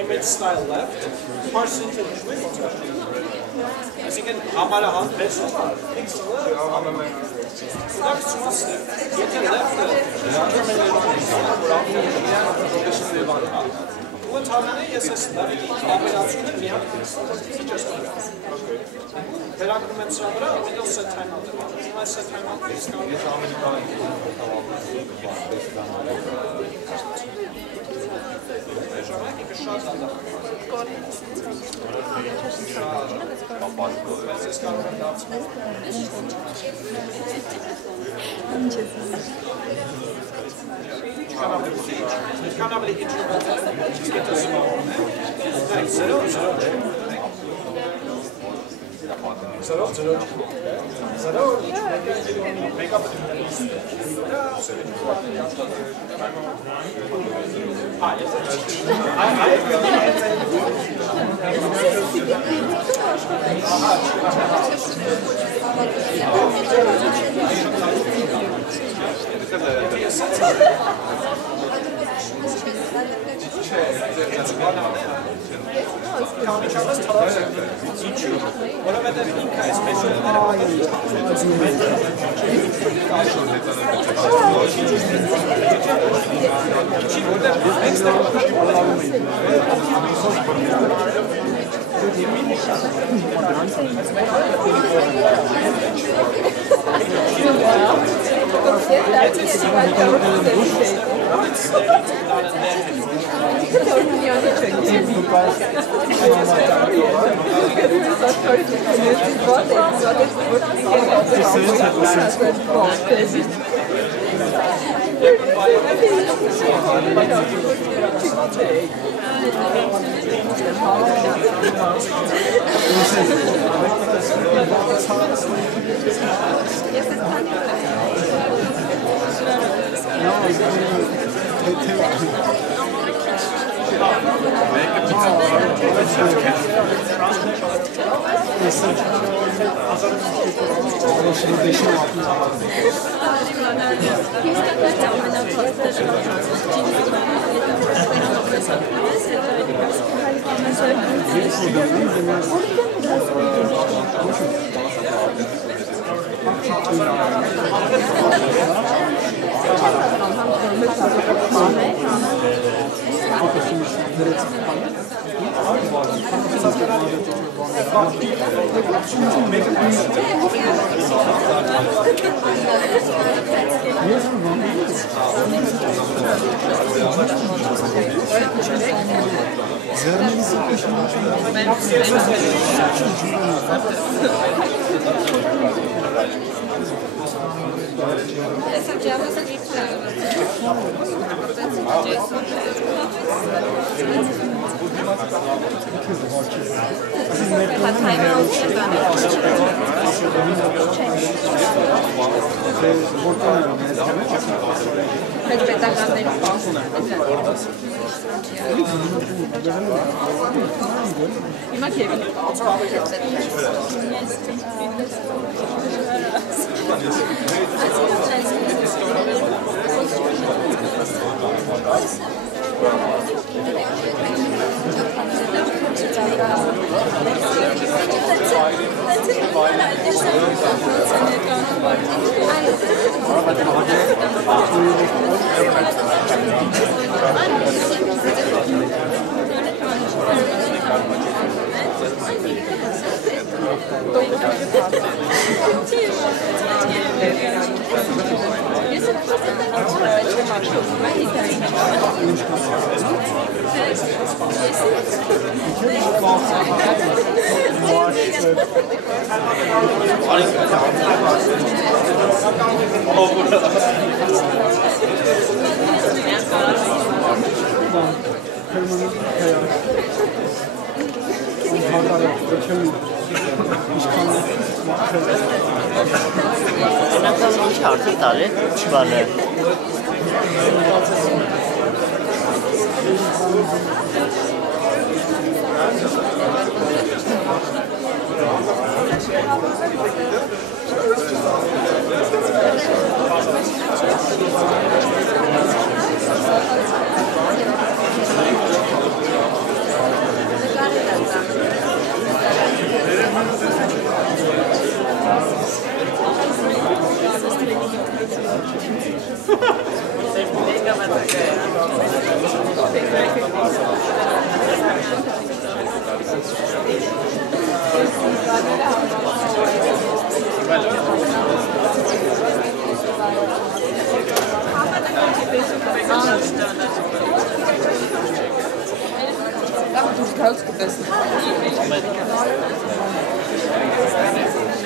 Image style left, parsing to twist. As you can, hamara hand pixel What hamara yasasında kombinasyonu bir yan Teragmentsel vra, middel set timeout. When set timeout, please Ich kann aber die Instrumente, es geht das immer. Nein, zero. Make up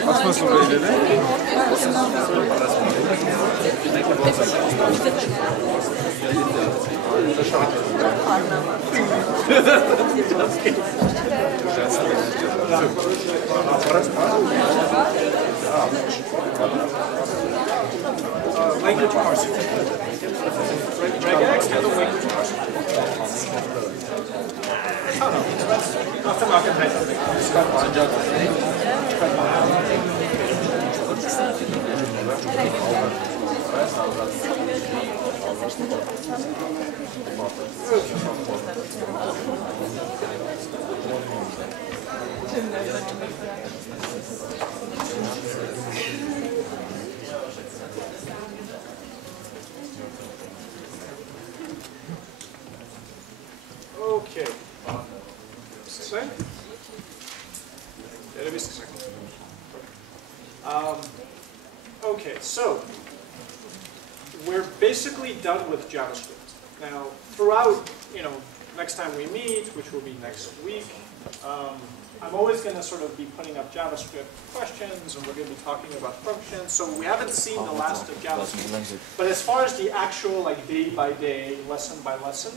Was machst du bei dir, Language parsing. Regex, the other language parsing. Oh no, nothing I can Okay. Second? Yeah, let me see a second. Okay, so we're basically done with JavaScript. Now, throughout, next time we meet, which will be next week, I'm always going to sort of be putting up JavaScript questions, and we're going to be talking about functions. So we haven't seen the last of JavaScript. But as far as the actual like day by day, lesson by lesson,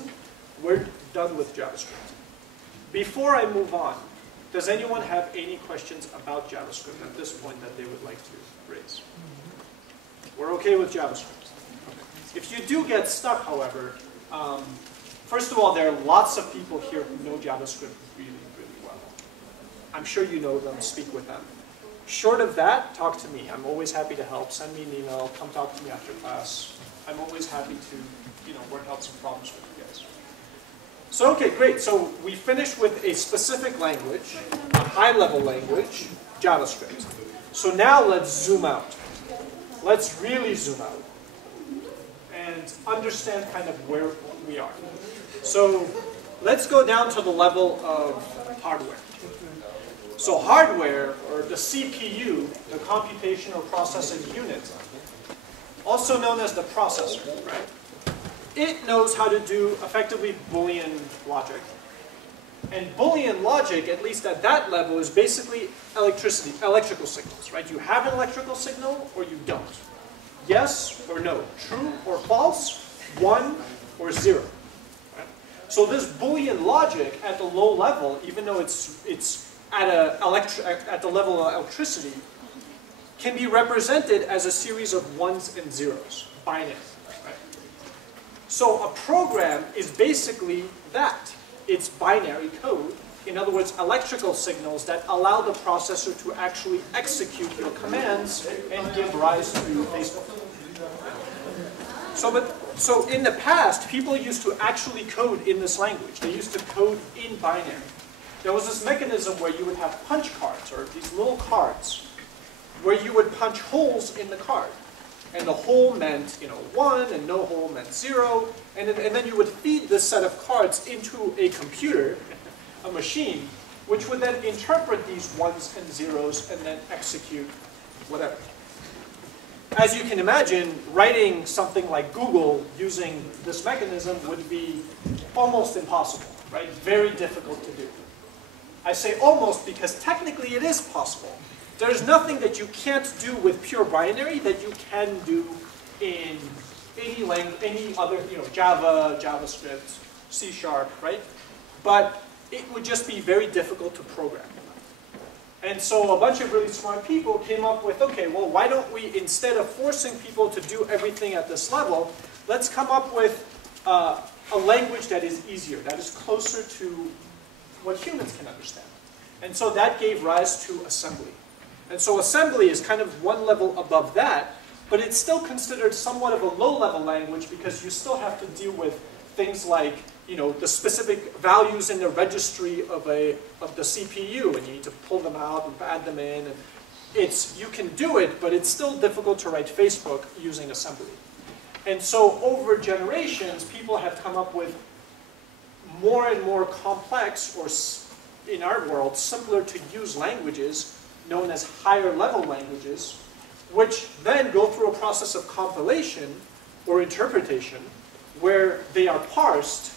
we're done with JavaScript. Before I move on, does anyone have any questions about JavaScript at this point that they would like to raise? We're okay with JavaScript. Okay. If you do get stuck, however, first of all, there are lots of people here who know JavaScript really, really well. I'm sure you know them, speak with them. Short of that, talk to me. I'm always happy to help. Send me an email, come talk to me after class. I'm always happy to work out some problems with you guys. So okay, great. So we finished with a specific language, a high-level language, JavaScript. So now let's zoom out. Let's really zoom out and understand kind of where we are. So let's go down to the level of hardware. So hardware, or the CPU, the computational processing unit, also known as the processor, right? It knows how to do effectively Boolean logic. And Boolean logic, at least at that level, is basically electrical signals, right? You have an electrical signal or you don't. Yes or no, true or false, 1 or 0. Right? So this Boolean logic at the low level, even though it's at the level of electricity, can be represented as a series of 1s and 0s, binary. Right? So a program is basically that. It's binary code. In other words, electrical signals that allow the processor to actually execute your commands and give rise to Facebook. So in the past, people used to actually code in this language. They used to code in binary. There was this mechanism where you would have punch cards, or these little cards, where you would punch holes in the card. And the hole meant 1, and no hole meant 0. And then you would feed this set of cards into a computer, a machine, which would then interpret these 1s and 0s and then execute whatever. As you can imagine, writing something like Google using this mechanism would be almost impossible, right? Very difficult to do. I say almost because technically it is possible. There's nothing that you can't do with pure binary that you can do in any language, any other, Java, JavaScript, C#, right? But it would just be very difficult to program. And so a bunch of really smart people came up with, okay, well, why don't we, instead of forcing people to do everything at this level, let's come up with a language that is easier, that is closer to what humans can understand. And so that gave rise to assembly. And so assembly is kind of one level above that, but it's still considered somewhat of a low-level language because you still have to deal with things like, the specific values in the registry of the CPU, and you need to pull them out and add them in. And you can do it, but it's still difficult to write Facebook using assembly. And so over generations, people have come up with more and more complex, or in our world, simpler to use languages known as higher level languages, which then go through a process of compilation or interpretation where they are parsed,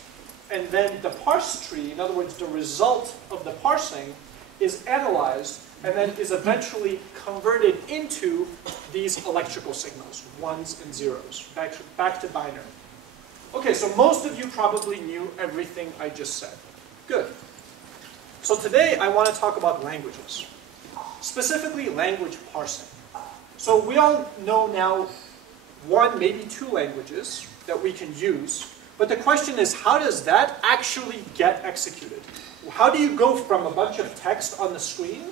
and then the parse tree, in other words, the result of the parsing, is analyzed and then is eventually converted into these electrical signals, 1s and 0s, back to binary. Okay, so most of you probably knew everything I just said. Good. So today I want to talk about languages. Specifically, language parsing. So we all know now 1, maybe 2 languages that we can use. But the question is, how does that actually get executed? How do you go from a bunch of text on the screen?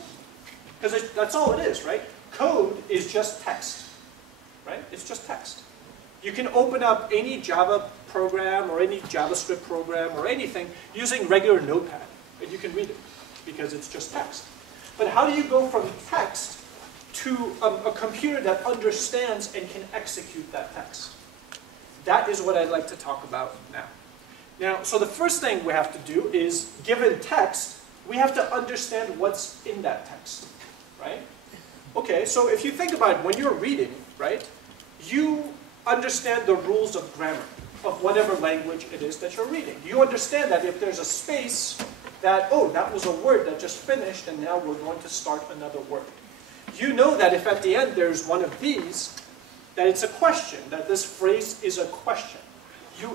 Because that's all it is, right? Code is just text, right? It's just text. You can open up any Java program or any JavaScript program or anything using regular Notepad, and you can read it because it's just text. But how do you go from text to a computer that understands and can execute that text? That is what I'd like to talk about now. So the first thing we have to do is, given text, we have to understand what's in that text, right? Okay, so if you think about it, when you're reading, right, you understand the rules of grammar of whatever language it is that you're reading. You understand that if there's a space, that, oh, that was a word that just finished and now we're going to start another word. You know that if at the end there's one of these, that it's a question, that this phrase is a question.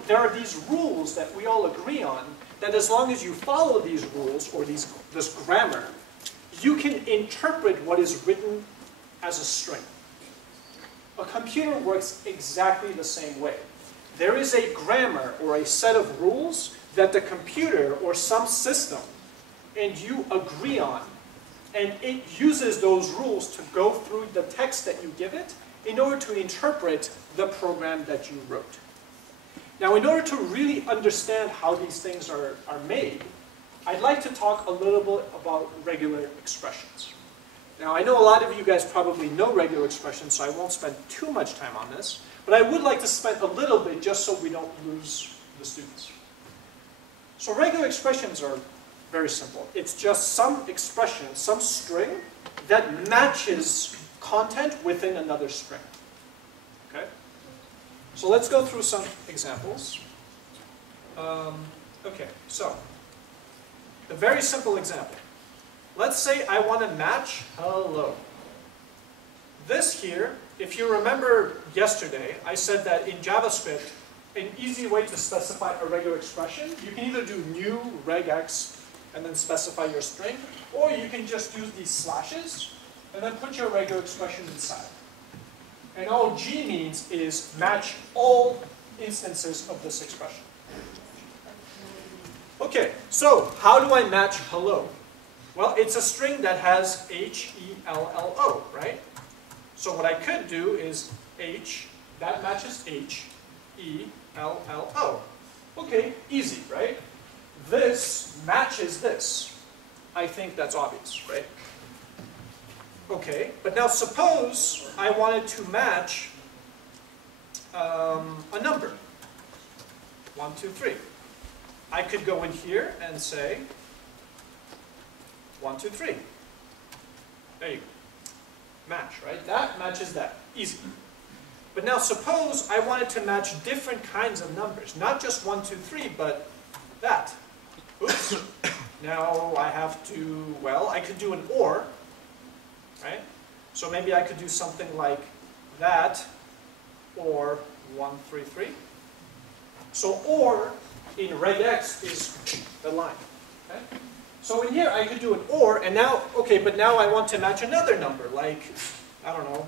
There are these rules that we all agree on, that as long as you follow these rules, or this grammar, you can interpret what is written as a string. A computer works exactly the same way. There is a grammar or a set of rules that the computer or some system and you agree on, and it uses those rules to go through the text that you give it in order to interpret the program that you wrote. Now, in order to really understand how these things are made, I'd like to talk a little bit about regular expressions. Now, I know a lot of you guys probably know regular expressions, so I won't spend too much time on this, but I would like to spend a little bit just so we don't lose the students. So regular expressions are very simple. It's just some expression, some string that matches content within another string. Okay? So let's go through some examples. Okay, so a very simple example. Let's say I want to match hello. This here, if you remember yesterday, I said that in JavaScript, an easy way to specify a regular expression, you can either do new regex and then specify your string, or you can just use these slashes and then put your regular expression inside. And all G means is match all instances of this expression. Okay, so how do I match hello? Well, it's a string that has H-E-L-L-O, right? So what I could do is H, that matches H-E-L-L-O. Okay, easy, right? This matches this. I think that's obvious, right? Okay, but now suppose I wanted to match a number. 1, 2, 3. I could go in here and say 1, 2, 3. There you go. Match, right? That matches that. Easy. But now suppose I wanted to match different kinds of numbers. Not just 1, 2, 3, but that. Oops. Now I have to, well, I could do an OR, right? So maybe I could do something like that, or 1, 3, 3. So OR in regex is the line. Okay? So in here I could do an OR, and now, okay, but now I want to match another number, like, I don't know,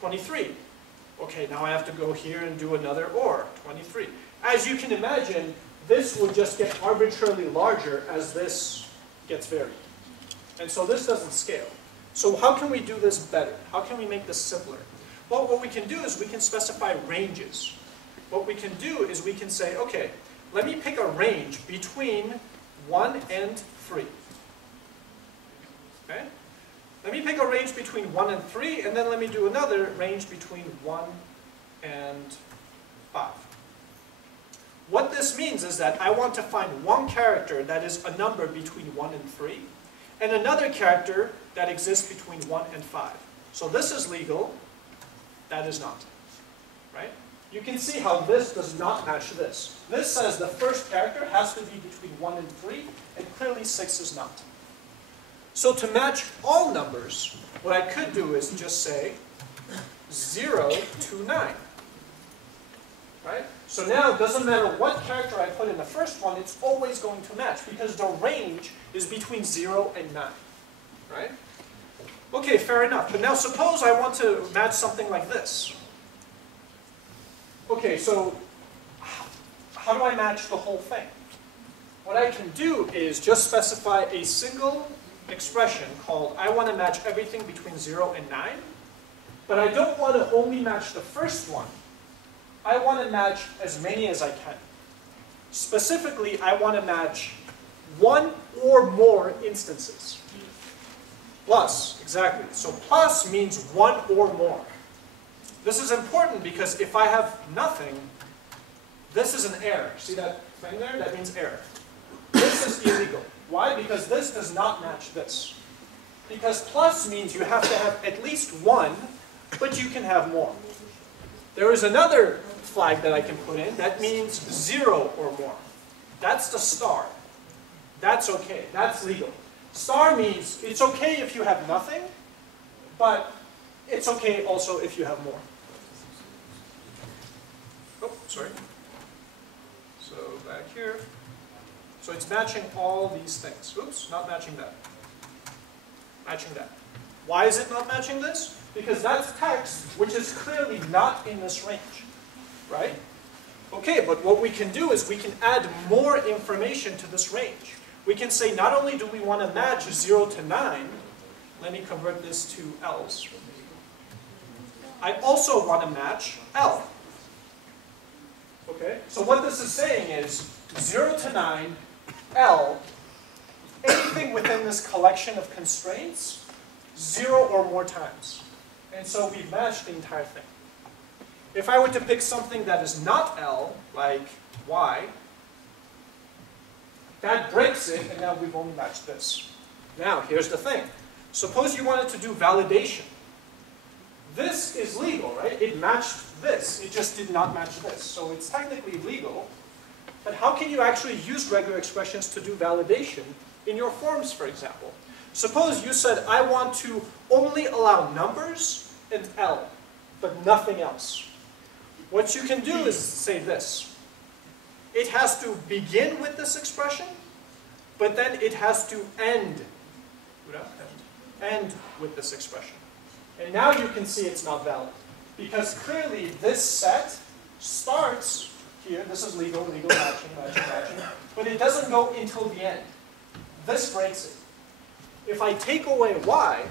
23. Okay, now I have to go here and do another OR, 23. As you can imagine, this will just get arbitrarily larger as this gets varied. And so this doesn't scale. So how can we do this better? How can we make this simpler? Well, what we can do is we can specify ranges. What we can do is we can say, okay, let me pick a range between 1 and 3. Okay? Let me pick a range between 1 and 3, and then let me do another range between 1 and 5. What this means is that I want to find one character that is a number between 1 and 3, and another character that exists between 1 and 5. So this is legal, that is not. Right? You can see how this does not match this. This says the first character has to be between 1 and 3, and clearly 6 is not. So to match all numbers, what I could do is just say 0 to 9. Right? So now it doesn't matter what character I put in the first one, it's always going to match, because the range is between 0 and 9. Right? Okay, fair enough. But now suppose I want to match something like this. Okay, so how do I match the whole thing? What I can do is just specify a single expression called I want to match everything between 0 and 9, but I don't want to only match the first one. I want to match as many as I can. Specifically, I want to match 1 or more instances. Plus, exactly. So plus means 1 or more. This is important because if I have nothing, this is an error. See that thing there? That means error. This is illegal. Why? Because this does not match this. Because plus means you have to have at least 1, but you can have more. There is another flag that I can put in that means 0 or more. That's the star. That's okay. That's legal. Star means it's okay if you have nothing, but it's okay also if you have more. Oh, sorry. So back here. So it's matching all these things. Oops, not matching that. Matching that. Why is it not matching this? Because that's text which is clearly not in this range, right? Okay, but what we can do is we can add more information to this range. We can say not only do we want to match 0 to 9, let me convert this to L's. I also want to match L. Okay, so what this is saying is 0 to 9, L, anything within this collection of constraints, 0 or more times. And so we've matched the entire thing. If I were to pick something that is not L, like Y, that breaks it, and now we've only matched this. Now, here's the thing. Suppose you wanted to do validation. This is legal, right? It matched this. It just did not match this. So it's technically legal. But how can you actually use regular expressions to do validation in your forms, for example? Suppose you said, I want to only allow numbers and L, but nothing else. What you can do is say this. It has to begin with this expression, but then it has to end with this expression. And now you can see it's not valid. Because clearly this set starts here. This is legal, matching, but it doesn't go until the end. This breaks it. If I take away Y,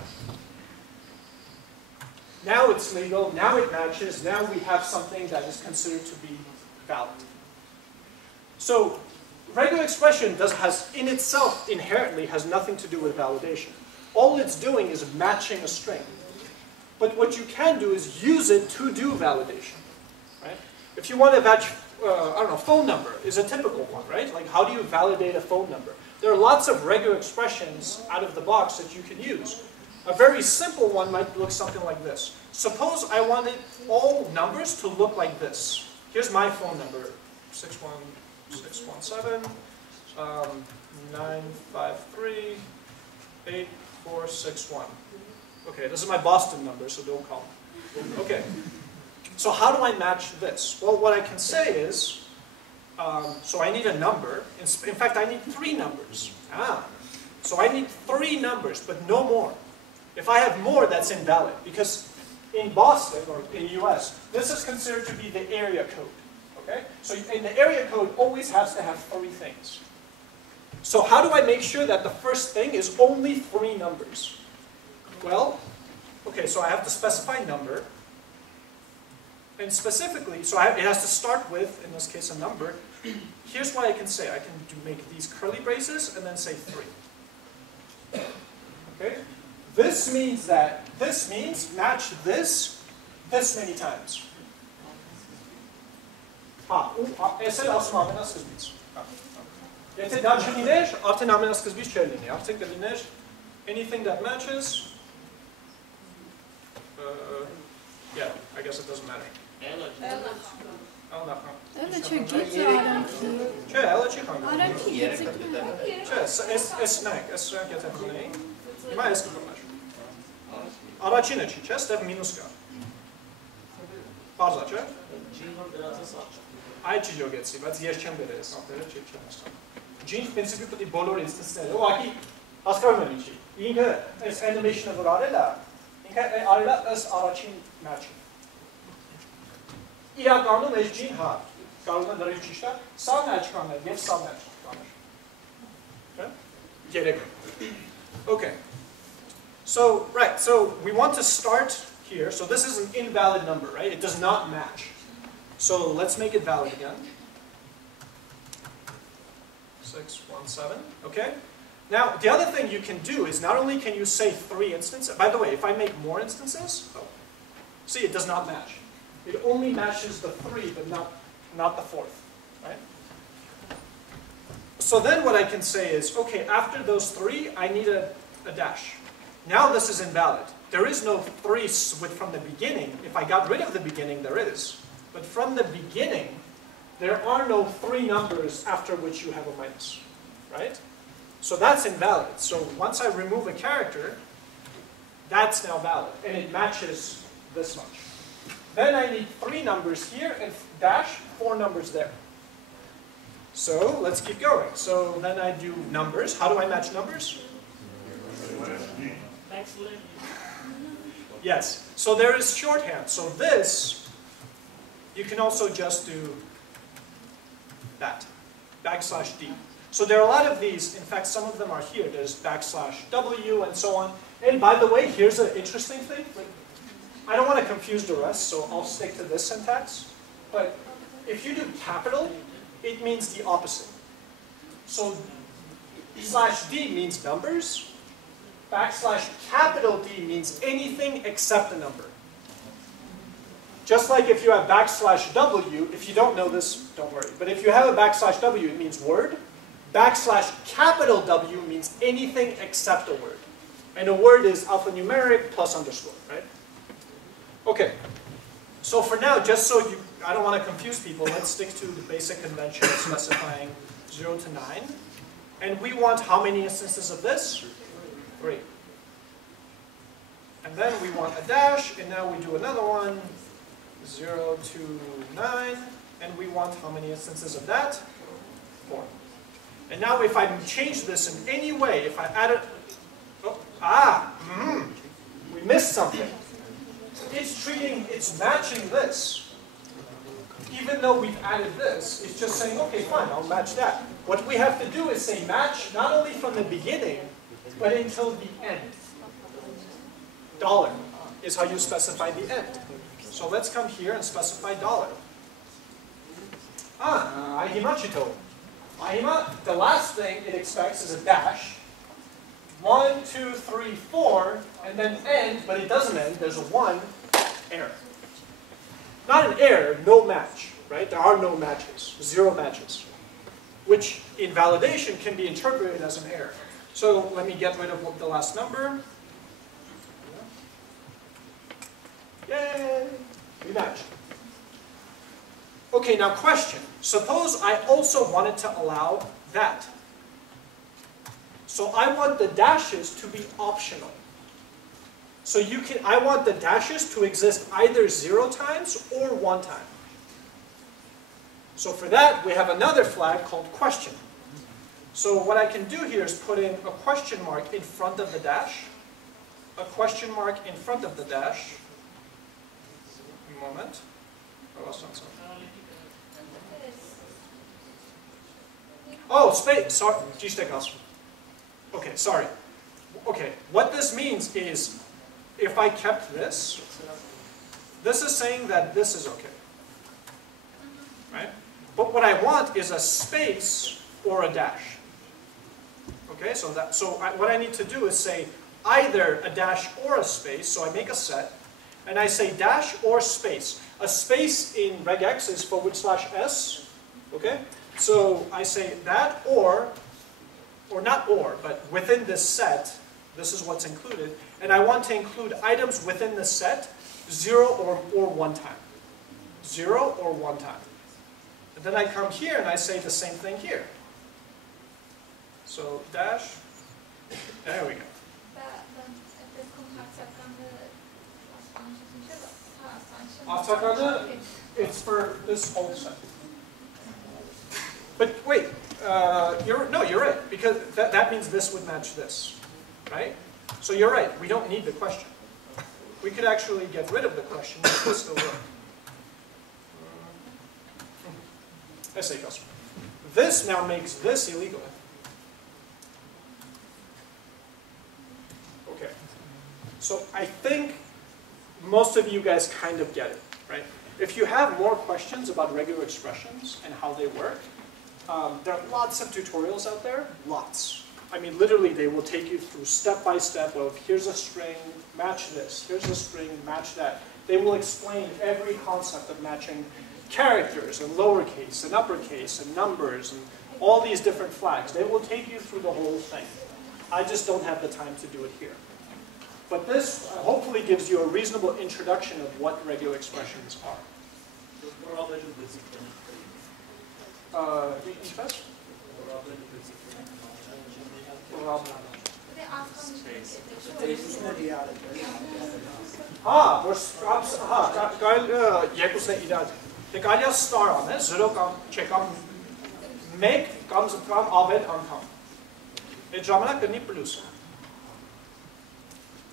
now it's legal, now it matches, now we have something that is considered to be valid. So regular expression in itself inherently has nothing to do with validation. All it's doing is matching a string. But what you can do is use it to do validation. Right? If you want to match, I don't know, phone number is a typical one, right? Like how do you validate a phone number? There are lots of regular expressions out of the box that you can use. A very simple one might look something like this. Suppose I wanted all numbers to look like this. Here's my phone number, 61617 953 8461. Okay, this is my Boston number, so don't call me. Okay, so how do I match this? Well, what I can say is, so I need a number. In fact, I need 3 numbers. So I need 3 numbers, but no more. If I have more, that's invalid, because in Boston, or in the US, this is considered to be the area code. Okay? So in the area code always has to have 3 things. So how do I make sure that the first thing is only 3 numbers? Well, okay, so I have to specify number. And specifically, so it has to start with, in this case, a number. Here's what I can say. I can make these curly braces and then say 3. Okay? This means match this many times. Այսել ասում ամենասկզբից։ Եթե դա չլիներ, արդեն ամենասկզբից չէր լինի, արդեն կլիներ anything that matches. Yeah, I guess it doesn't matter. Ելը չէ, գիծը արանքի։ Չէ, ելը չի խանգարում։ Արանքի գիծը։ Չէ, այս նայեք, այս սրանք եթե խնեին, հիմա այս կգնար։ Առաջինը չի, չէ, ստեղ մինուս կա։ Պարզա, չէ։ Այդ չի ջոգեցի, բայց ես չեմ բերել այս նոտերը, չեմ հասկանում։ Ջին պրինցիպի պետք է բոլոր ինստանսները, ուղղակի հասկանում եմ ինչի։ Ինքը այս animation-ը որ արել է, ինքը արել է ըստ առաջին match-ի։ Իրականում այս ջին հա, կարող է դրել ճիշտ է, սա match կաներ եւ սա match կաներ։ Okay? Okay. So, right, so we want to start here. So this is an invalid number, right? It does not match. So let's make it valid again. 617, okay? Now, the other thing you can do is not only can you say 3 instances, by the way, if I make more instances, see, it does not match. It only matches the 3, but not the 4th, right? So then what I can say is, okay, after those 3, I need a dash. Now this is invalid. there is no 3 from the beginning. If I got rid of the beginning, there is. But from the beginning, there are no 3 numbers after which you have a minus, right? So that's invalid. So once I remove a character, that's now valid, and it matches this much. Then I need 3 numbers here and dash 4 numbers there. So let's keep going. So then I do numbers. How do I match numbers? Yes. So there is shorthand. So this, you can also just do that, \D. So there are a lot of these. In fact, some of them are here. There's \W and so on. And by the way, here's an interesting thing. I don't want to confuse the rest, so I'll stick to this syntax. But if you do capital, it means the opposite. So /D means numbers. \D means anything except a number. Just like if you have \W, if you don't know this, don't worry. But if you have a \W, it means word. \W means anything except a word. And a word is alphanumeric plus underscore, right? Okay. So for now, just so I don't want to confuse people, let's stick to the basic convention of specifying 0 to 9. And we want how many instances of this? 3. And then we want a dash, and now we do another one, 0 to 9. And we want how many instances of that? 4. And now if I change this in any way, if I add it, we missed something. It's matching this. Even though we've added this, it's just saying, okay, fine, I'll match that. What we have to do is say match not only from the beginning, but until the end. $. Is how you specify the end. So let's come here and specify $. Ahimachito. Ahima, the last thing it expects is a dash. 1, 2, 3, 4, and then end, but it doesn't end. There's a 1, error. Not an error, no match, right? There are no matches, 0 matches, which in validation can be interpreted as an error. So let me get rid of the last number. Yay! We matched. Okay, now question. Suppose I also wanted to allow that. So I want the dashes to be optional. So I want the dashes to exist either 0 times or 1 time. So for that, we have another flag called question. So what I can do here is put in a question mark in front of the dash, a question mark in front of the dash. A moment. I lost on something. Oh, space. Sorry. Okay, sorry. Okay, what this means is, if I kept this, this is saying that this is okay. Right? But what I want is a space or a dash. Okay, so what I need to do is say either a dash or a space, so I make a set, and I say dash or space. A space in regex is /s, okay? So I say that or not or, but within this set, this is what's included, and I want to include items within the set 0 or 1 time. 0 or 1 time. And then I come here and I say the same thing here. So dash, there we go. It's for this whole set. But wait, you're right, because that means this would match this, right? So you're right, we don't need the question. We could actually get rid of the question, but it would still work. Essay customer. This now makes this illegal. Okay. So I think most of you guys kind of get it, right? If you have more questions about regular expressions and how they work, there are lots of tutorials out there, lots. I mean, literally, they will take you through step by step of here's a string, match this, here's a string, match that. They will explain every concept of matching characters and lowercase and uppercase and numbers and all these different flags. They will take you through the whole thing. I just don't have the time to do it here. But this hopefully gives you a reasonable introduction of what regular expressions are. Interest? Դե կարելի է star անել 0 կամ չէ կամ 1 կամ 0 կամ ավել անգամ։ Այդ ժամանակ կլինի պլյուս։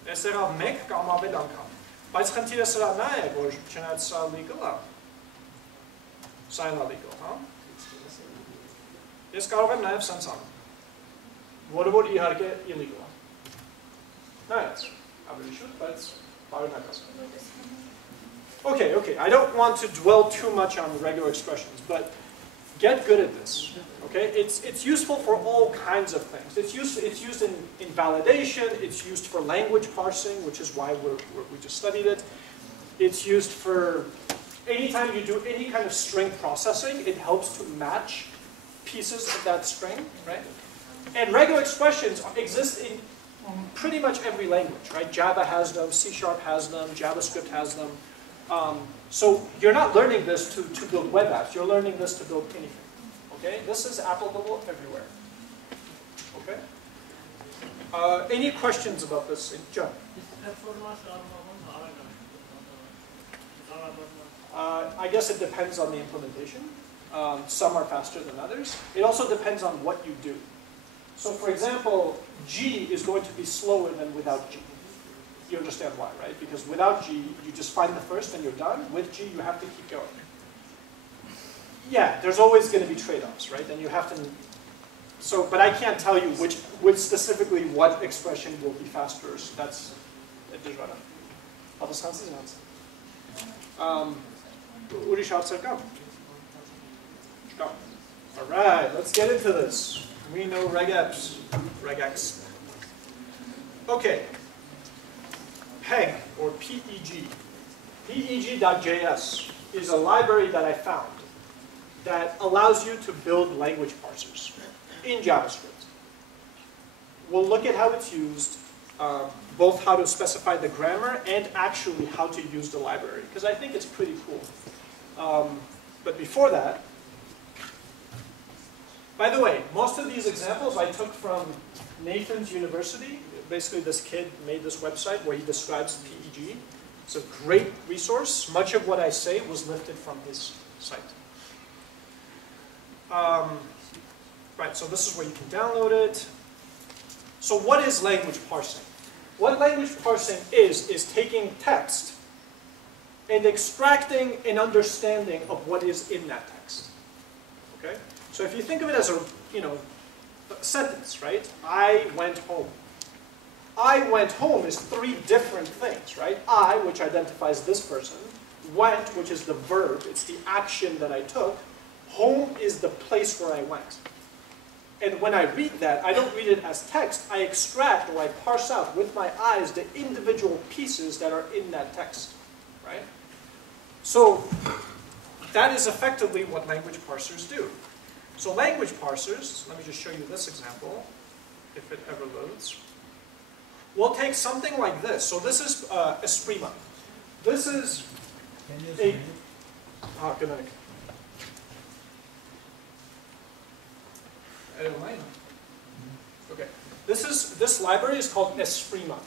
Այս եղավ 1 կամ ավել անգամ։ Բայց խնդիրը սրանն է, որ չնայած սա legal է, սա էլ է legal, հա։ Ես կարող եմ նաև սենց անել, որը որ իհարկե illegal է։ Նայած, ավելի շուտ, բայց բարունակած։ Okay, I don't want to dwell too much on regular expressions, but get good at this. Okay, it's useful for all kinds of things. It's used in validation. It's used for language parsing, which is why we just studied it. It's used for anytime you do any kind of string processing. It helps to match pieces of that string, right? And regular expressions exist in pretty much every language, right? Java has them, C# has them, JavaScript has them. So you're not learning this to build web apps. You're learning this to build anything. Okay, this is applicable everywhere. Okay. Any questions about this, John? I guess it depends on the implementation. Some are faster than others. It also depends on what you do. So, for example, G is going to be slower than without G. You understand why, right? Because without G, you just find the first and you're done. With G, you have to keep going. Yeah, there's always going to be trade-offs, right? And you have to. So, but I can't tell you which specifically what expression will be faster. So that's Go. All right, let's get into this. We know regex. Okay. PEG, or PEG. PEG.js is a library that I found that allows you to build language parsers in JavaScript. We'll look at how it's used, both how to specify the grammar and actually how to use the library, because I think it's pretty cool. But before that, by the way, most of these examples I took from Nathan's University. Basically, this kid made this website where he describes PEG. It's a great resource. Much of what I say was lifted from his site. Right, so this is where you can download it. So what is language parsing? What language parsing is taking text and extracting an understanding of what is in that text. Okay? So if you think of it as a sentence, right? I went home. I went home is 3 different things, right? I, which identifies this person. Went, which is the verb. It's the action that I took. Home is the place where I went. And when I read that, I don't read it as text. I extract or I parse out with my eyes the individual pieces that are in that text, right? So that is effectively what language parsers do. So language parsers, let me just show you this example, if it ever loads. We'll take something like this. So this is Esprima. This is a... good night. Okay. This library is called Esprima.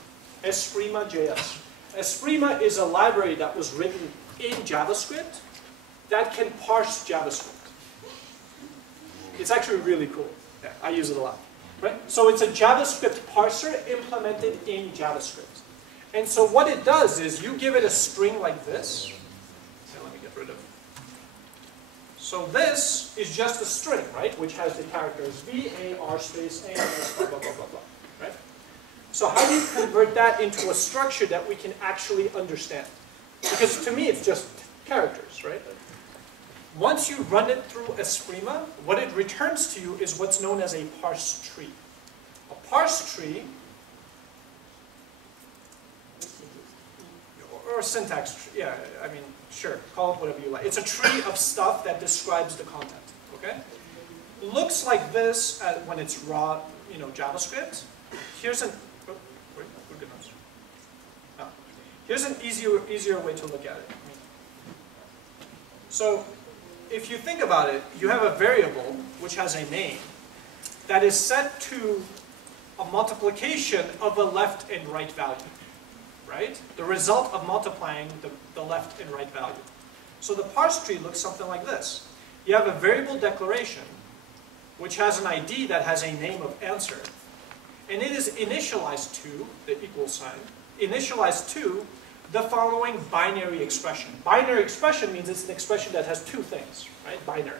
Esprima.js. Esprima is a library that was written in JavaScript that can parse JavaScript. It's actually really cool. Yeah, I use it a lot. Right? So it's a JavaScript parser implemented in JavaScript. And so what it does is you give it a string like this. So let me get rid of. So this is just a string, right? Which has the characters var space and blah, blah, blah, blah, blah. Right? So how do you convert that into a structure that we can actually understand? Because to me it's just characters, right? Once you run it through Esprima, what it returns to you is what's known as a parse tree. A parse tree, or a syntax tree, yeah, I mean, sure, call it whatever you like. It's a tree of stuff that describes the content, okay? Looks like this when it's raw, JavaScript. Here's an, Here's an easier way to look at it. So if you think about it, you have a variable which has a name that is set to a multiplication of a left and right value, right? The result of multiplying the left and right value. So the parse tree looks something like this. You have a variable declaration which has an ID that has a name of answer, and it is initialized to, the equal sign, initialized to the following binary expression. Binary expression means it's an expression that has two things, right? Binary.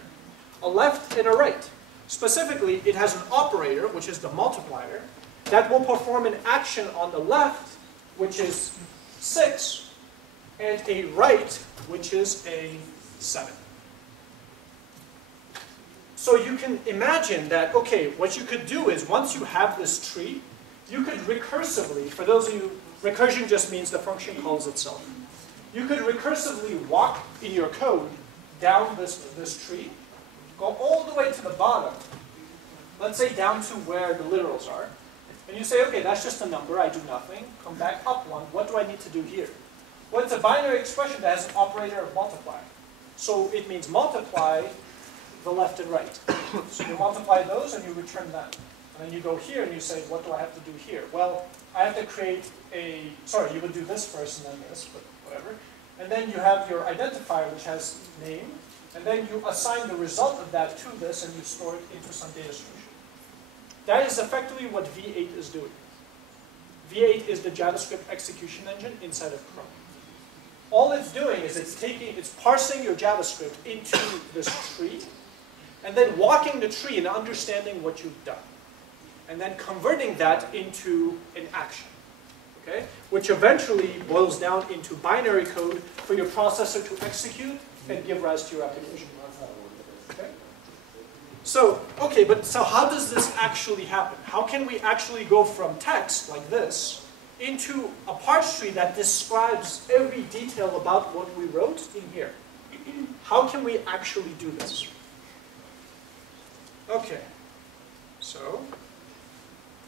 A left and a right. Specifically, it has an operator, which is the multiplier, that will perform an action on the left, which is 6, and a right, which is a 7. So you can imagine that, okay, what you could do is, once you have this tree, you could recursively, for those of you, recursion just means the function calls itself. You could recursively walk in your code down this tree, go all the way to the bottom, let's say down to where the literals are, and you say, okay, that's just a number, I do nothing, come back up one, what do I need to do here? Well, it's a binary expression that has an operator of multiply. So it means multiply the left and right. So you multiply those and you return that. And then you go here and you say, what do I have to do here? Well, I have to create a, sorry, you would do this first and then this, but whatever. And then you have your identifier, which has name, and then you assign the result of that to this and you store it into some data structure. That is effectively what V8 is doing. V8 is the JavaScript execution engine inside of Chrome. All it's doing is it's parsing your JavaScript into this tree, and then walking the tree and understanding what you've done. And then converting that into an action, okay? Which eventually boils down into binary code for your processor to execute and give rise to your application. Okay? So how does this actually happen? How can we actually go from text like this into a parse tree that describes every detail about what we wrote in here? How can we actually do this? Okay, so,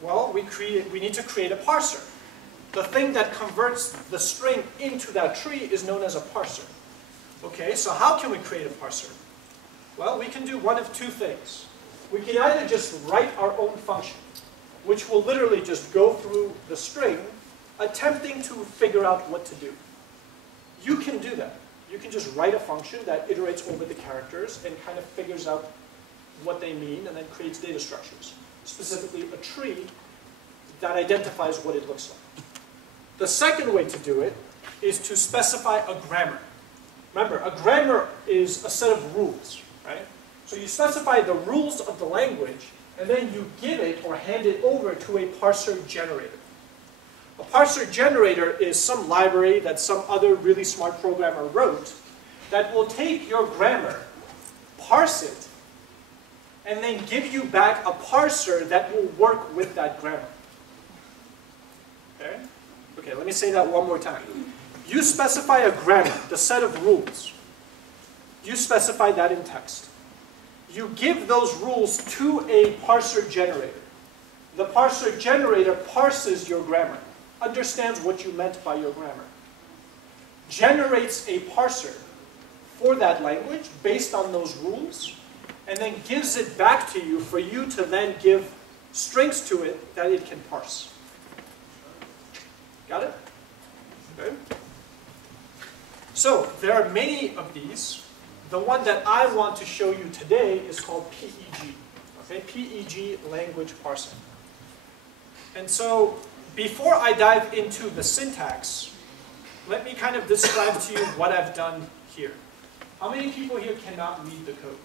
well, we need to create a parser. The thing that converts the string into that tree is known as a parser. Okay, so how can we create a parser? Well, we can do one of two things. We can either just write our own function, which will literally just go through the string, attempting to figure out what to do. You can do that. You can just write a function that iterates over the characters and kind of figures out what they mean and then creates data structures. Specifically, a tree that identifies what it looks like. The second way to do it is to specify a grammar. Remember, a grammar is a set of rules, right? So you specify the rules of the language, and then you give it or hand it over to a parser generator. A parser generator is some library that some other really smart programmer wrote that will take your grammar, parse it, and then give you back a parser that will work with that grammar. Okay? Okay, let me say that one more time. You specify a grammar, the set of rules. You specify that in text. You give those rules to a parser generator. The parser generator parses your grammar, understands what you meant by your grammar, generates a parser for that language based on those rules, and then gives it back to you for you to then give strings to it that it can parse. Got it? Okay. So there are many of these. The one that I want to show you today is called PEG. Okay, PEG language parsing. And so before I dive into the syntax, let me kind of describe to you what I've done here. How many people here cannot read the code?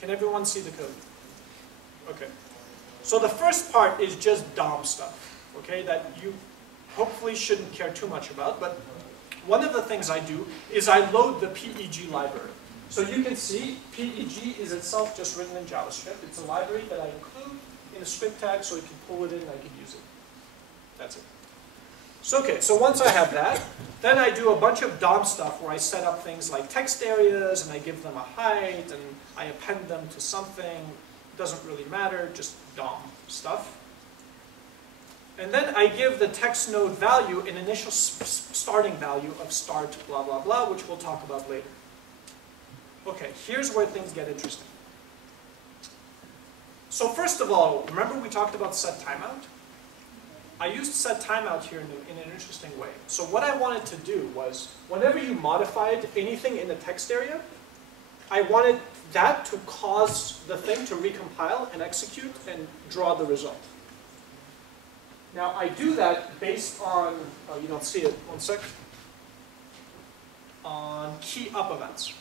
Can everyone see the code? Okay. So the first part is just DOM stuff, okay, that you hopefully shouldn't care too much about, but one of the things I do is I load the PEG library. So you can see PEG is itself just written in JavaScript. It's a library that I include in a script tag so you can pull it in and I can use it. That's it. So, okay, so once I have that, then I do a bunch of DOM stuff where I set up things like text areas and I give them a height and I append them to something. It doesn't really matter, just DOM stuff. And then I give the text node value an initial starting value of start blah, blah, blah, which we'll talk about later. Okay, here's where things get interesting. So first of all, remember we talked about set timeout? I used set timeout here in an interesting way. So what I wanted to do was, whenever you modified anything in the text area, I wanted that to cause the thing to recompile and execute and draw the result. Now I do that based on, oh, you don't see it, one sec, on key up events.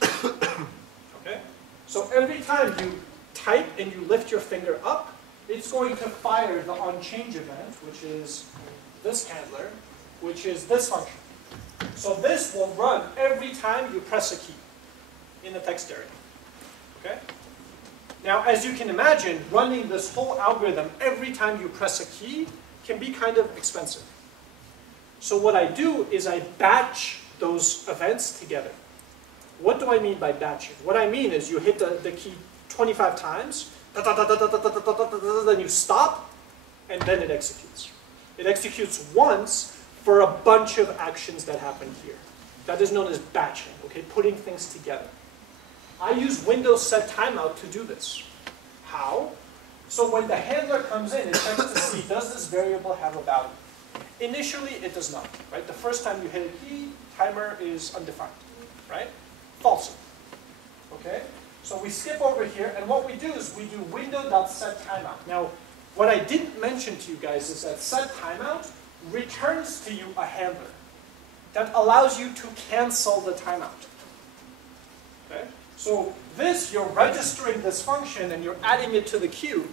Okay? So every time you type and you lift your finger up, it's going to fire the onChange event, which is this handler, which is this function. So this will run every time you press a key in the text area. Okay? Now, as you can imagine, running this whole algorithm every time you press a key can be kind of expensive. So what I do is I batch those events together. What do I mean by batching? What I mean is you hit the key 25 times, then you stop, and then it executes. It executes once for a bunch of actions that happen here. That is known as batching, okay, putting things together. I use Windows set timeout to do this. How? So when the handler comes in, it checks to see, does this variable have a value? Initially, it does not, right? The first time you hit a key, timer is undefined, right? False. Okay? So we skip over here, and what we do is we do window.setTimeout. Now, what I didn't mention to you guys is that setTimeout returns to you a handler that allows you to cancel the timeout. Okay? So this, you're registering this function and you're adding it to the queue.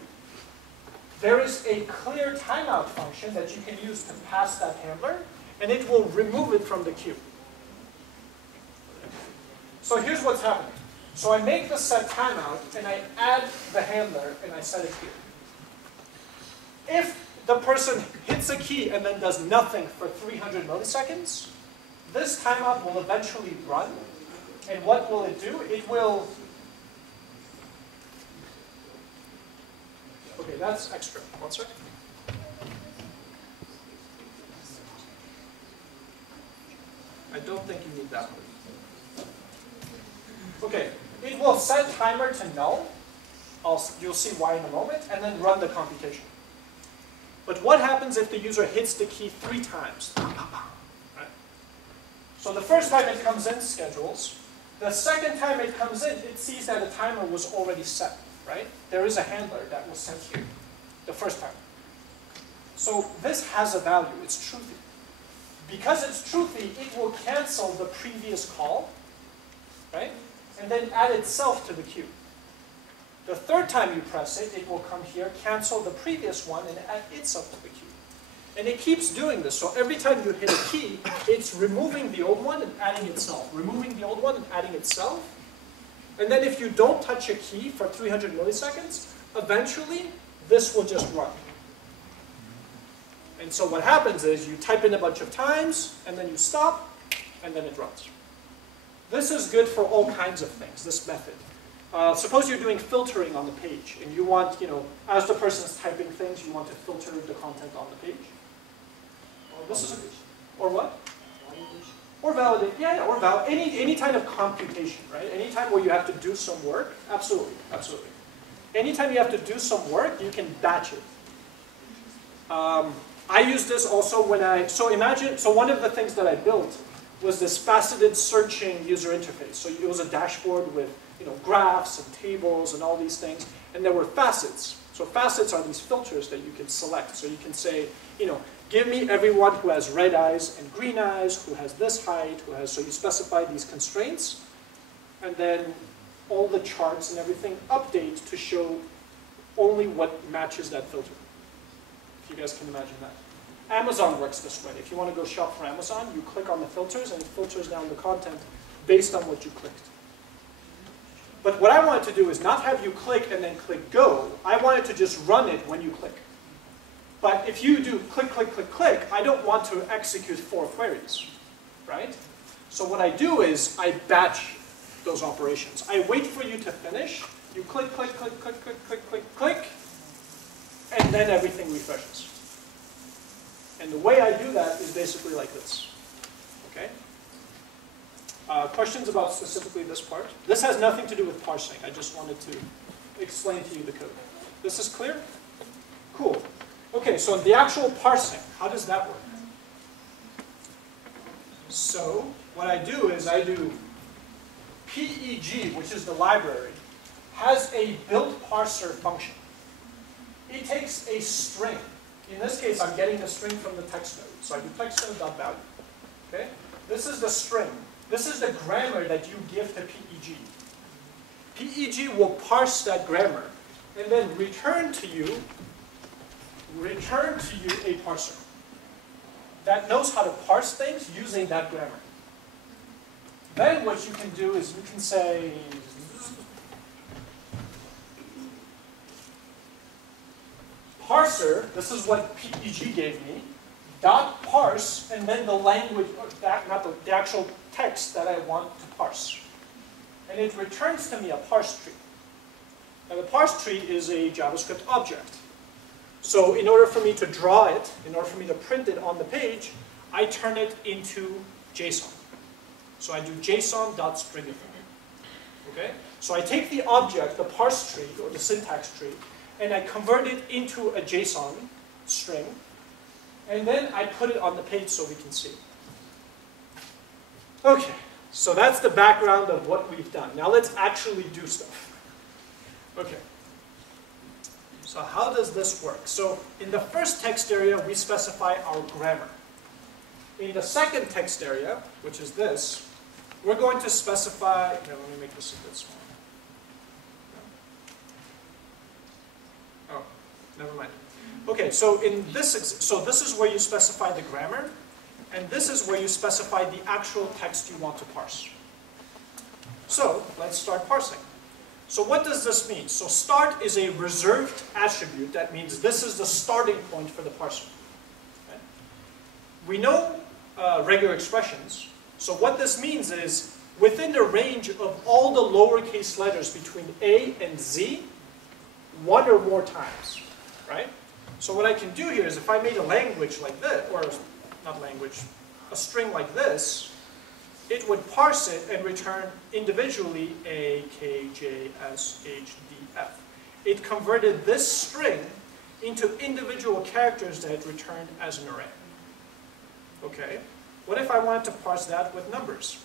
There is a clear timeout function that you can use to pass that handler, and it will remove it from the queue. So here's what's happening. So I make the set timeout, and I add the handler, and I set it here. If the person hits a key and then does nothing for 300 milliseconds, this timeout will eventually run. And what will it do? It will... Okay, that's extra. One sec. I don't think you need that one. Okay, it will set timer to null. You'll see why in a moment, and then run the computation. But what happens if the user hits the key 3 times? Right? So the first time it comes in, schedules. The second time it comes in, it sees that the timer was already set, right? There is a handler that was set here the first time. So this has a value, it's truthy. Because it's truthy, it will cancel the previous call, right? And then add itself to the queue. The third time you press it, it will come here, cancel the previous one, and add itself to the queue. And it keeps doing this. So every time you hit a key, it's removing the old one and adding itself. Removing the old one and adding itself. And then if you don't touch a key for 300 milliseconds, eventually this will just run. And so what happens is you type in a bunch of times, and then you stop, and then it runs. This is good for all kinds of things, this method. Suppose you're doing filtering on the page, and you want, as the person's typing things, you want to filter the content on the page. Or what? Or validate, or any kind of computation, right? Any time where you have to do some work, absolutely, absolutely. Anytime you have to do some work, you can batch it. I use this also when so one of the things that I built was this faceted searching user interface. So it was a dashboard with graphs and tables and all these things, and there were facets. So facets are these filters that you can select. So you can say, give me everyone who has red eyes and green eyes, who has this height, so you specify these constraints, and then all the charts and everything update to show only what matches that filter. If you guys can imagine that. Amazon works this way. If you want to go shop for Amazon, you click on the filters, and it filters down the content based on what you clicked. But what I wanted to do is not have you click and then click go. I wanted to just run it when you click. But if you do click, click, click, click, I don't want to execute 4 queries, right? So what I do is I batch those operations. I wait for you to finish. You click, click, click, click, click, click, click, click, and then everything refreshes. And the way I do that is basically like this. Okay? Questions about specifically this part? This has nothing to do with parsing. I just wanted to explain to you the code. This is clear? Cool. Okay, so the actual parsing, how does that work? So what I do is I do PEG, which is the library, has a built parser function. It takes a string. In this case, I'm getting a string from the text node. So I do text node.value. Okay? This is the string. This is the grammar that you give to PEG. PEG will parse that grammar and then return to you a parser that knows how to parse things using that grammar. Then what you can do is you can say parser, this is what PEG gave me, dot parse, and then the language, not the actual text that I want to parse. And it returns to me a parse tree. Now the parse tree is a JavaScript object. So in order for me to draw it, in order for me to print it on the page, I turn it into JSON. So I do JSON.stringify. Okay? So I take the object, the parse tree, or the syntax tree, and I convert it into a JSON string, and then I put it on the page so we can see. Okay, so that's the background of what we've done. Now let's actually do stuff. Okay. So how does this work? So in the first text area, we specify our grammar. In the second text area, which is this, we're going to specify, here, let me make this a bit smaller. Oh, never mind. Okay, so in this, this is where you specify the grammar, and this is where you specify the actual text you want to parse. So let's start parsing. So what does this mean? So start is a reserved attribute. That means this is the starting point for the parser. Okay? We know regular expressions. So what this means is within the range of all the lowercase letters between A and Z, one or more times, right? So what I can do here is if I made a language like this, or not language, a string like this, it would parse it and return individually A, K, J, S, H, D, F. It converted this string into individual characters that it returned as an array. Okay, what if I wanted to parse that with numbers?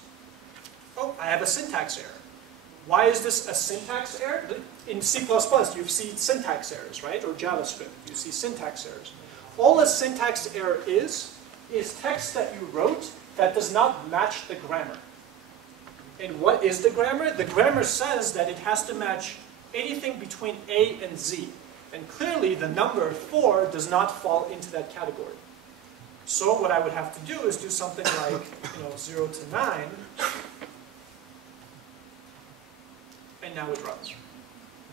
Oh, I have a syntax error. Why is this a syntax error? In C++, you see syntax errors, right? Or JavaScript, you see syntax errors. All a syntax error is text that you wrote that does not match the grammar. And what is the grammar? The grammar says that it has to match anything between A and Z. And clearly the number 4 does not fall into that category. So what I would have to do is do something like 0 to 9, and now it runs.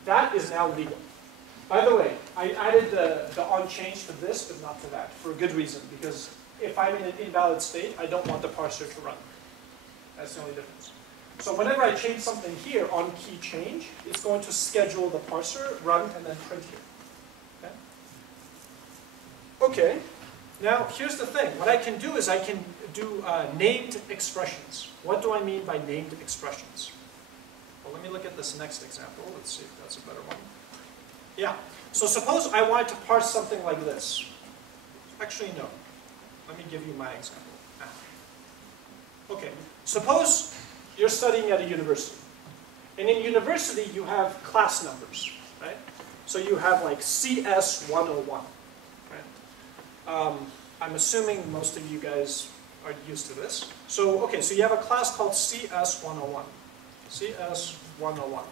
That is now legal. By the way, I added the onChange to this, but not to that, for a good reason, because if I'm in an invalid state, I don't want the parser to run. That's the only difference. So whenever I change something here on key change, it's going to schedule the parser, run, and then print here. Okay? Okay. Now, here's the thing. What I can do is I can do named expressions. What do I mean by named expressions? Well, let me look at this next example. Let's see if that's a better one. Yeah. So suppose I wanted to parse something like this. Actually, no. Let me give you my example. Okay. Suppose you're studying at a university. And in university, you have class numbers, right? So you have like CS 101. I'm assuming most of you guys are used to this. So, okay, so you have a class called CS 101. CS 101.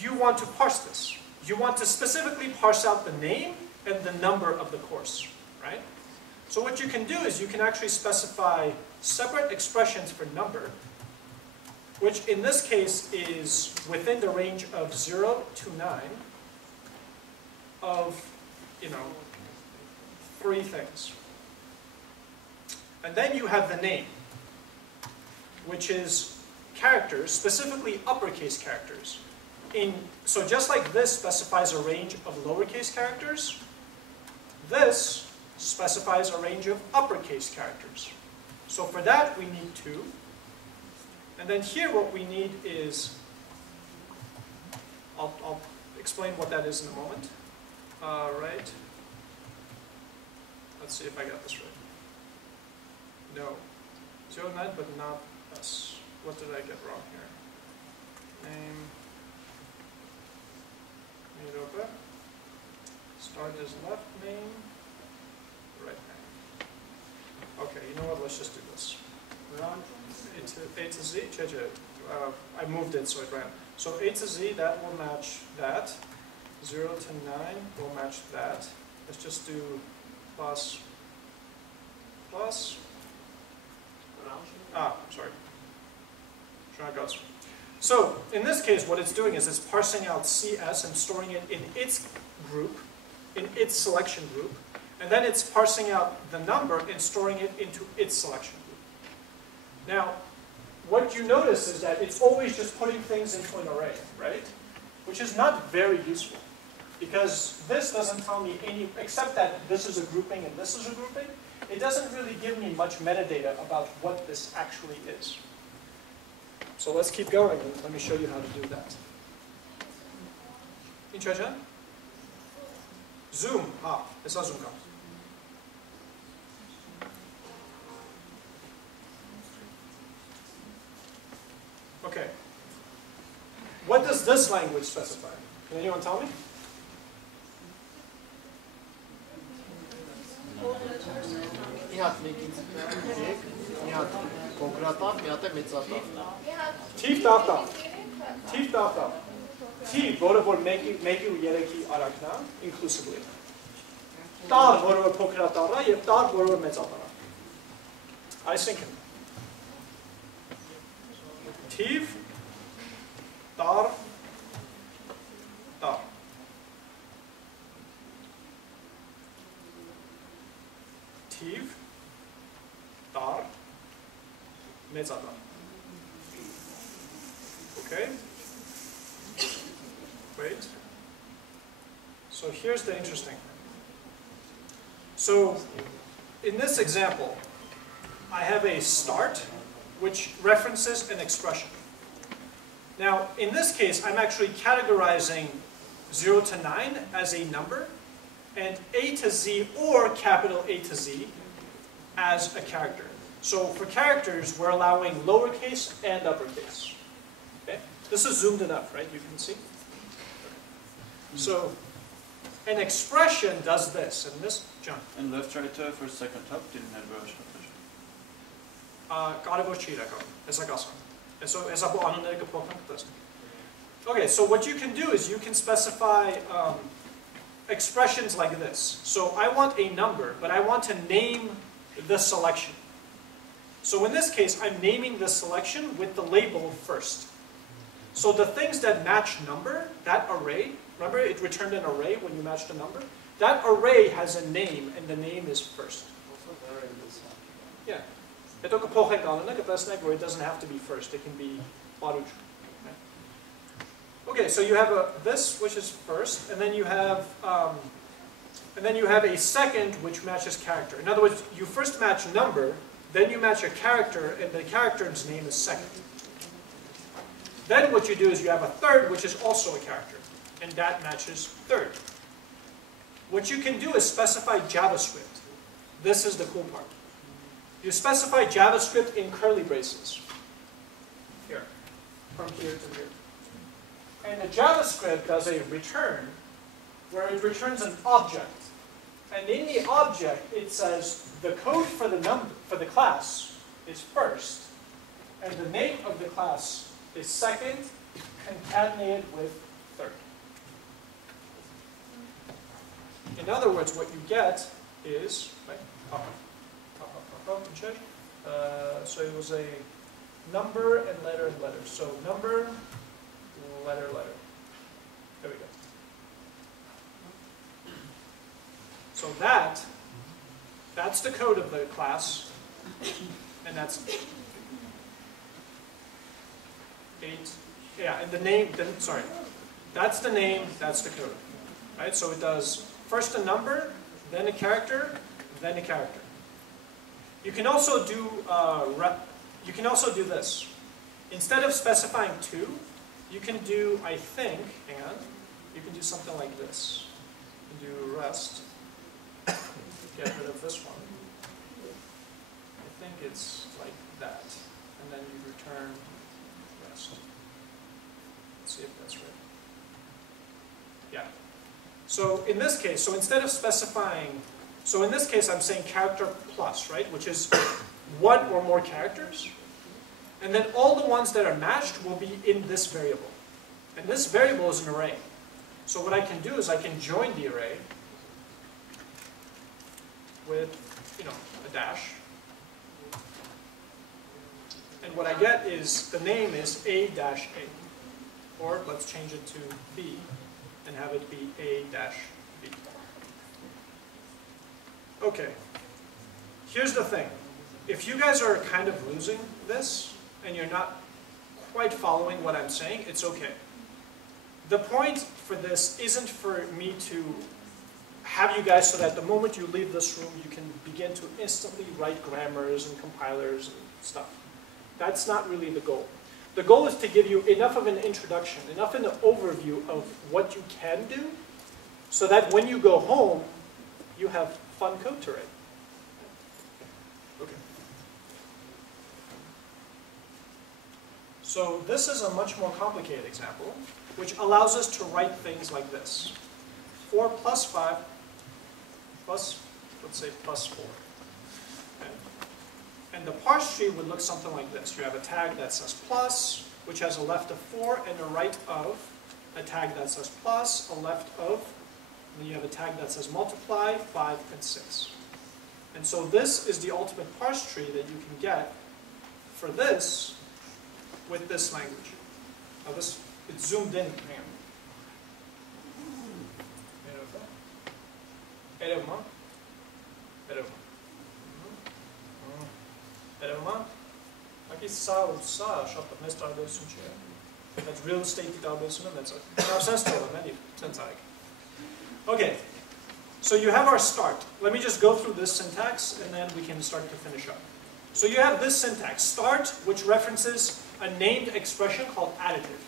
You want to parse this. You want to specifically parse out the name and the number of the course, right? So what you can do is you can actually specify separate expressions for number, which in this case is within the range of 0 to 9 of 3 things. And then you have the name, which is characters, specifically uppercase characters. So just like this specifies a range of lowercase characters, this specifies a range of uppercase characters. So for that, we need 2. And then here what we need is, I'll explain what that is in a moment. Right. Let's see if I got this right. No. 09, but not S. What did I get wrong here? Name. Europa. Start is left name. Right name. Okay, you know what? Let's just do this. Run A to Z. I moved it so it ran. So A to Z, that will match that. 0 to 9 will match that. Let's just do plus. Sorry. So in this case, what it's doing is it's parsing out CS and storing it in its group, in its selection group, and then it's parsing out the number and storing it into its selection group. Now, what you notice is that it's always just putting things into an array, right? Which is not very useful, because this doesn't tell me any, except that this is a grouping and this is a grouping. It doesn't really give me much metadata about what this actually is. So let's keep going and let me show you how to do that. Zoom. It's not Zoom. Okay. What does this language specify? Can anyone tell me? Tiv daftar. Tiv որը մեկի ու երեքի արակն է, inclusively. Տար որը փոքրատառ է եւ տար որը մեծատառ է. Այսինքն Tiv tar tar. Tiv tar mețatar. Okay? Wait. So here's the interesting thing. So in this example, I have a start which references an expression. Now, in this case, I'm actually categorizing 0 to 9 as a number, and A to Z or capital A to Z as a character. So for characters, we're allowing lowercase and uppercase. Okay? This is zoomed enough, right? You can see? So an expression does this, and this, John. And left writer for second top didn't have version. Okay, so what you can do is you can specify expressions like this. So I want a number, but I want to name the selection. So in this case, I'm naming the selection with the label first. So the things that match number, that array, remember it returned an array when you matched a number? That array has a name, and the name is first. Yeah. It doesn't have to be first, it can be baruch. Okay, so you have this, which is first, and then you have a second, which matches character. In other words, you first match number, then you match a character, and the character's name is second. Then what you do is you have a third, which is also a character, and that matches third. What you can do is specify JavaScript. This is the cool part. You specify JavaScript in curly braces. Here, from here to here. And the JavaScript does a return where it returns an object. And in the object, it says the code for the number for the class is first, and the name of the class is second, concatenated with third. In other words, what you get is right. So it was a number and letter and letter. So number, letter, letter. There we go. So that's the code of the class, and that's 8. Yeah, and the name. Sorry, that's the name. That's the code. Right. So it does first a number, then a character, then a character. You can also do this. Instead of specifying 2, you can do, I think, hang on, you can do something like this. You can do rest, get rid of this one. I think it's like that. And then you return rest. Let's see if that's right. Yeah. So in this case, so instead of specifying, so in this case I'm saying character plus, right? Which is 1 or more characters. And then all the ones that are matched will be in this variable. And this variable is an array. So what I can do is I can join the array with, a dash. And what I get is, the name is A-A. Or let's change it to B and have it be A-B. Okay. Here's the thing. If you guys are kind of losing this, and you're not quite following what I'm saying, it's okay. The point for this isn't for me to have you guys so that the moment you leave this room, you can begin to instantly write grammars and compilers and stuff. That's not really the goal. The goal is to give you enough of an introduction, enough in the overview of what you can do, so that when you go home, you have fun code to write. Okay. So this is a much more complicated example, which allows us to write things like this. 4 plus 5 plus, let's say, plus 4. Okay. And the parse tree would look something like this. You have a tag that says plus, which has a left of 4 and a right of, a tag that says plus, a left of, and then you have a tag that says multiply, 5, and 6. And so this is the ultimate parse tree that you can get for this with this language. Now this, it's zoomed in. Hang on. Aqui sa shop of Mr. That's real estate Okay, so you have our start. Let me just go through this syntax and then we can start to finish up. So you have this syntax, start, which references a named expression called additive.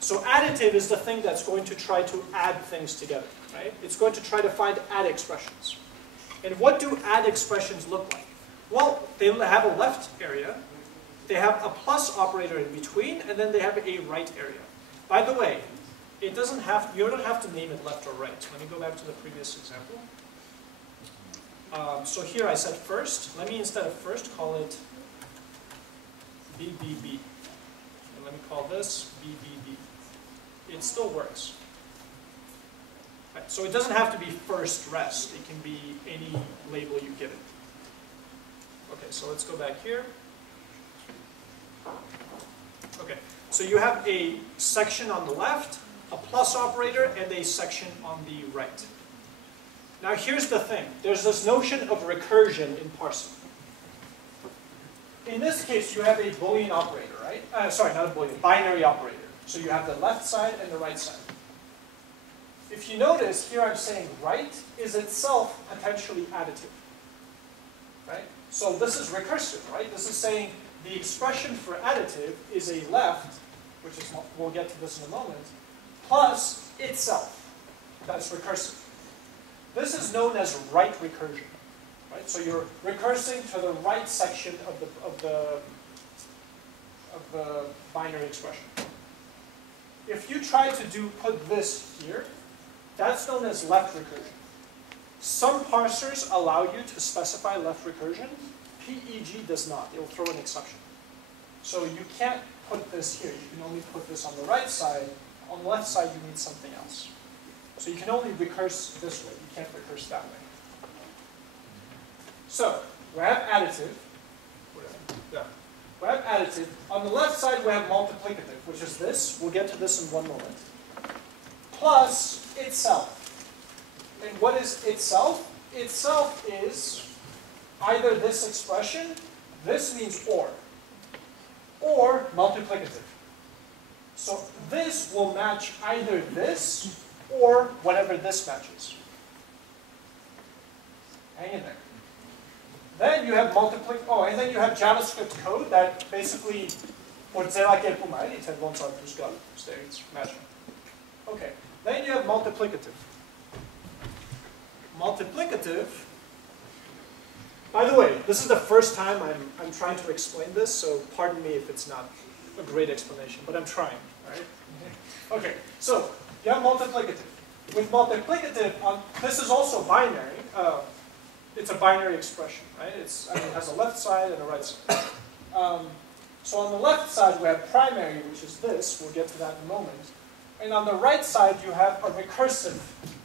So additive is the thing that's going to try to add things together, right? It's going to try to find add expressions. And what do add expressions look like? Well, they have a left area, they have a plus operator in between, and then they have a right area. By the way, it doesn't have, you don't have to name it left or right. Let me go back to the previous example. So here I said first. Let me, instead of first, call it BBB. And let me call this BBB. It still works. Right, so it doesn't have to be first rest. It can be any label you give it. Okay, so let's go back here. Okay, so you have a section on the left, a plus operator, and a section on the right. Now here's the thing. There's this notion of recursion in parsing. In this case, you have a Boolean operator, right? Sorry, not a Boolean, binary operator. So you have the left side and the right side. If you notice, here I'm saying right is itself potentially additive, right? So this is recursive, right? This is saying the expression for additive is a left, which is, we'll get to this in a moment, plus itself. That's recursive. This is known as right recursion, right? So you're recursing to the right section of the binary expression. If you try to put this here, that's known as left recursion. Some parsers allow you to specify left recursion. PEG does not. It will throw an exception. So you can't put this here. You can only put this on the right side. On the left side, you need something else. So you can only recurse this way. You can't recurse that way. So we have additive. Yeah. We have additive. On the left side, we have multiplicative, which is this. We'll get to this in one moment. Plus itself. And what is itself? Itself is either this expression, this means or multiplicative. So this will match either this or whatever this matches. Hang in there. Then you have and then you have JavaScript code that basically Okay. Then you have multiplicative. Multiplicative. By the way, this is the first time I'm trying to explain this, so pardon me if it's not a great explanation, but I'm trying. All right? Okay. So you have multiplicative. With multiplicative, this is also binary. It's a binary expression, right? It has a left side and a right side. So on the left side, we have primary, which is this. We'll get to that in a moment. And on the right side, you have a recursive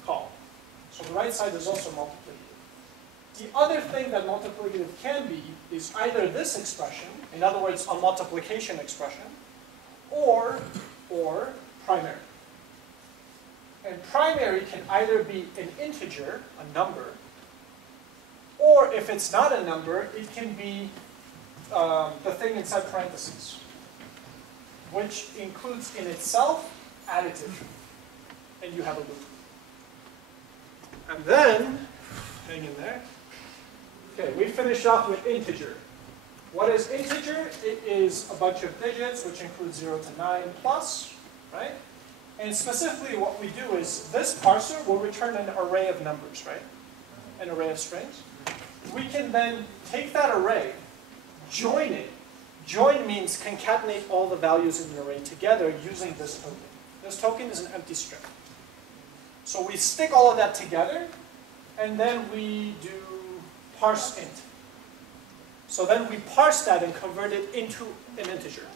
call. So the right side is also multiplicative. The other thing that multiplicative can be is either this expression, in other words, a multiplication expression, or primary. And primary can either be an integer, a number, or if it's not a number, it can be the thing inside parentheses, which includes in itself additive. And you have a loop. And then, hang in there. Okay, we finish off with integer. What is integer? It is a bunch of digits, which include 0 to 9 plus, right? And specifically what we do is this parser will return an array of numbers, right? An array of strings. We can then take that array, join it. Join means concatenate all the values in the array together using this token. This token is an empty string. So we stick all of that together, and then we do parse int. So then we parse that and convert it into an integer.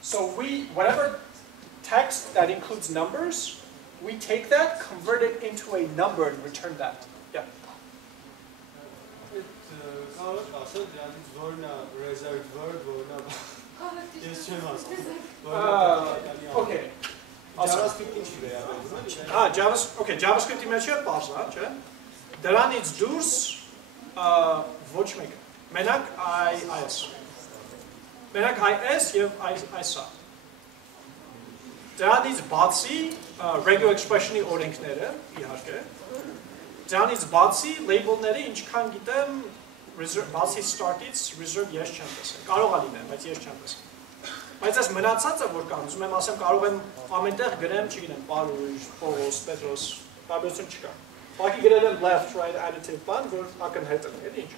So whatever text that includes numbers, we take that, convert it into a number, and return that. Yeah. Okay. JavaScript-ի մեջ է բարձր, չէ՞։ Դրանից դուրս ոչ մեկը։ Մենակ IS։ Մենակ IS եւ IS-ը։ Դրանից բացի regular expression-ի օրենքները, իհարկե։ Դրանից բացի label-ները, ինչքան գիտեմ, բացի start-ից reserve ես չեմ տեսել։ Կարող է լինել, բայց ես չեմ տեսել։ Բայց այս մնացածը, որ կան, ուզում եմ ասեմ, կարող եմ ամենտեղ գրեմ, չգիտեմ, Պարուժ, Պողոս, Պետրոս, տարբերություն չկա։ Ուղղակի գրել եմ left, right, additive բան, որ ակնհայտ է, էլի ինչ։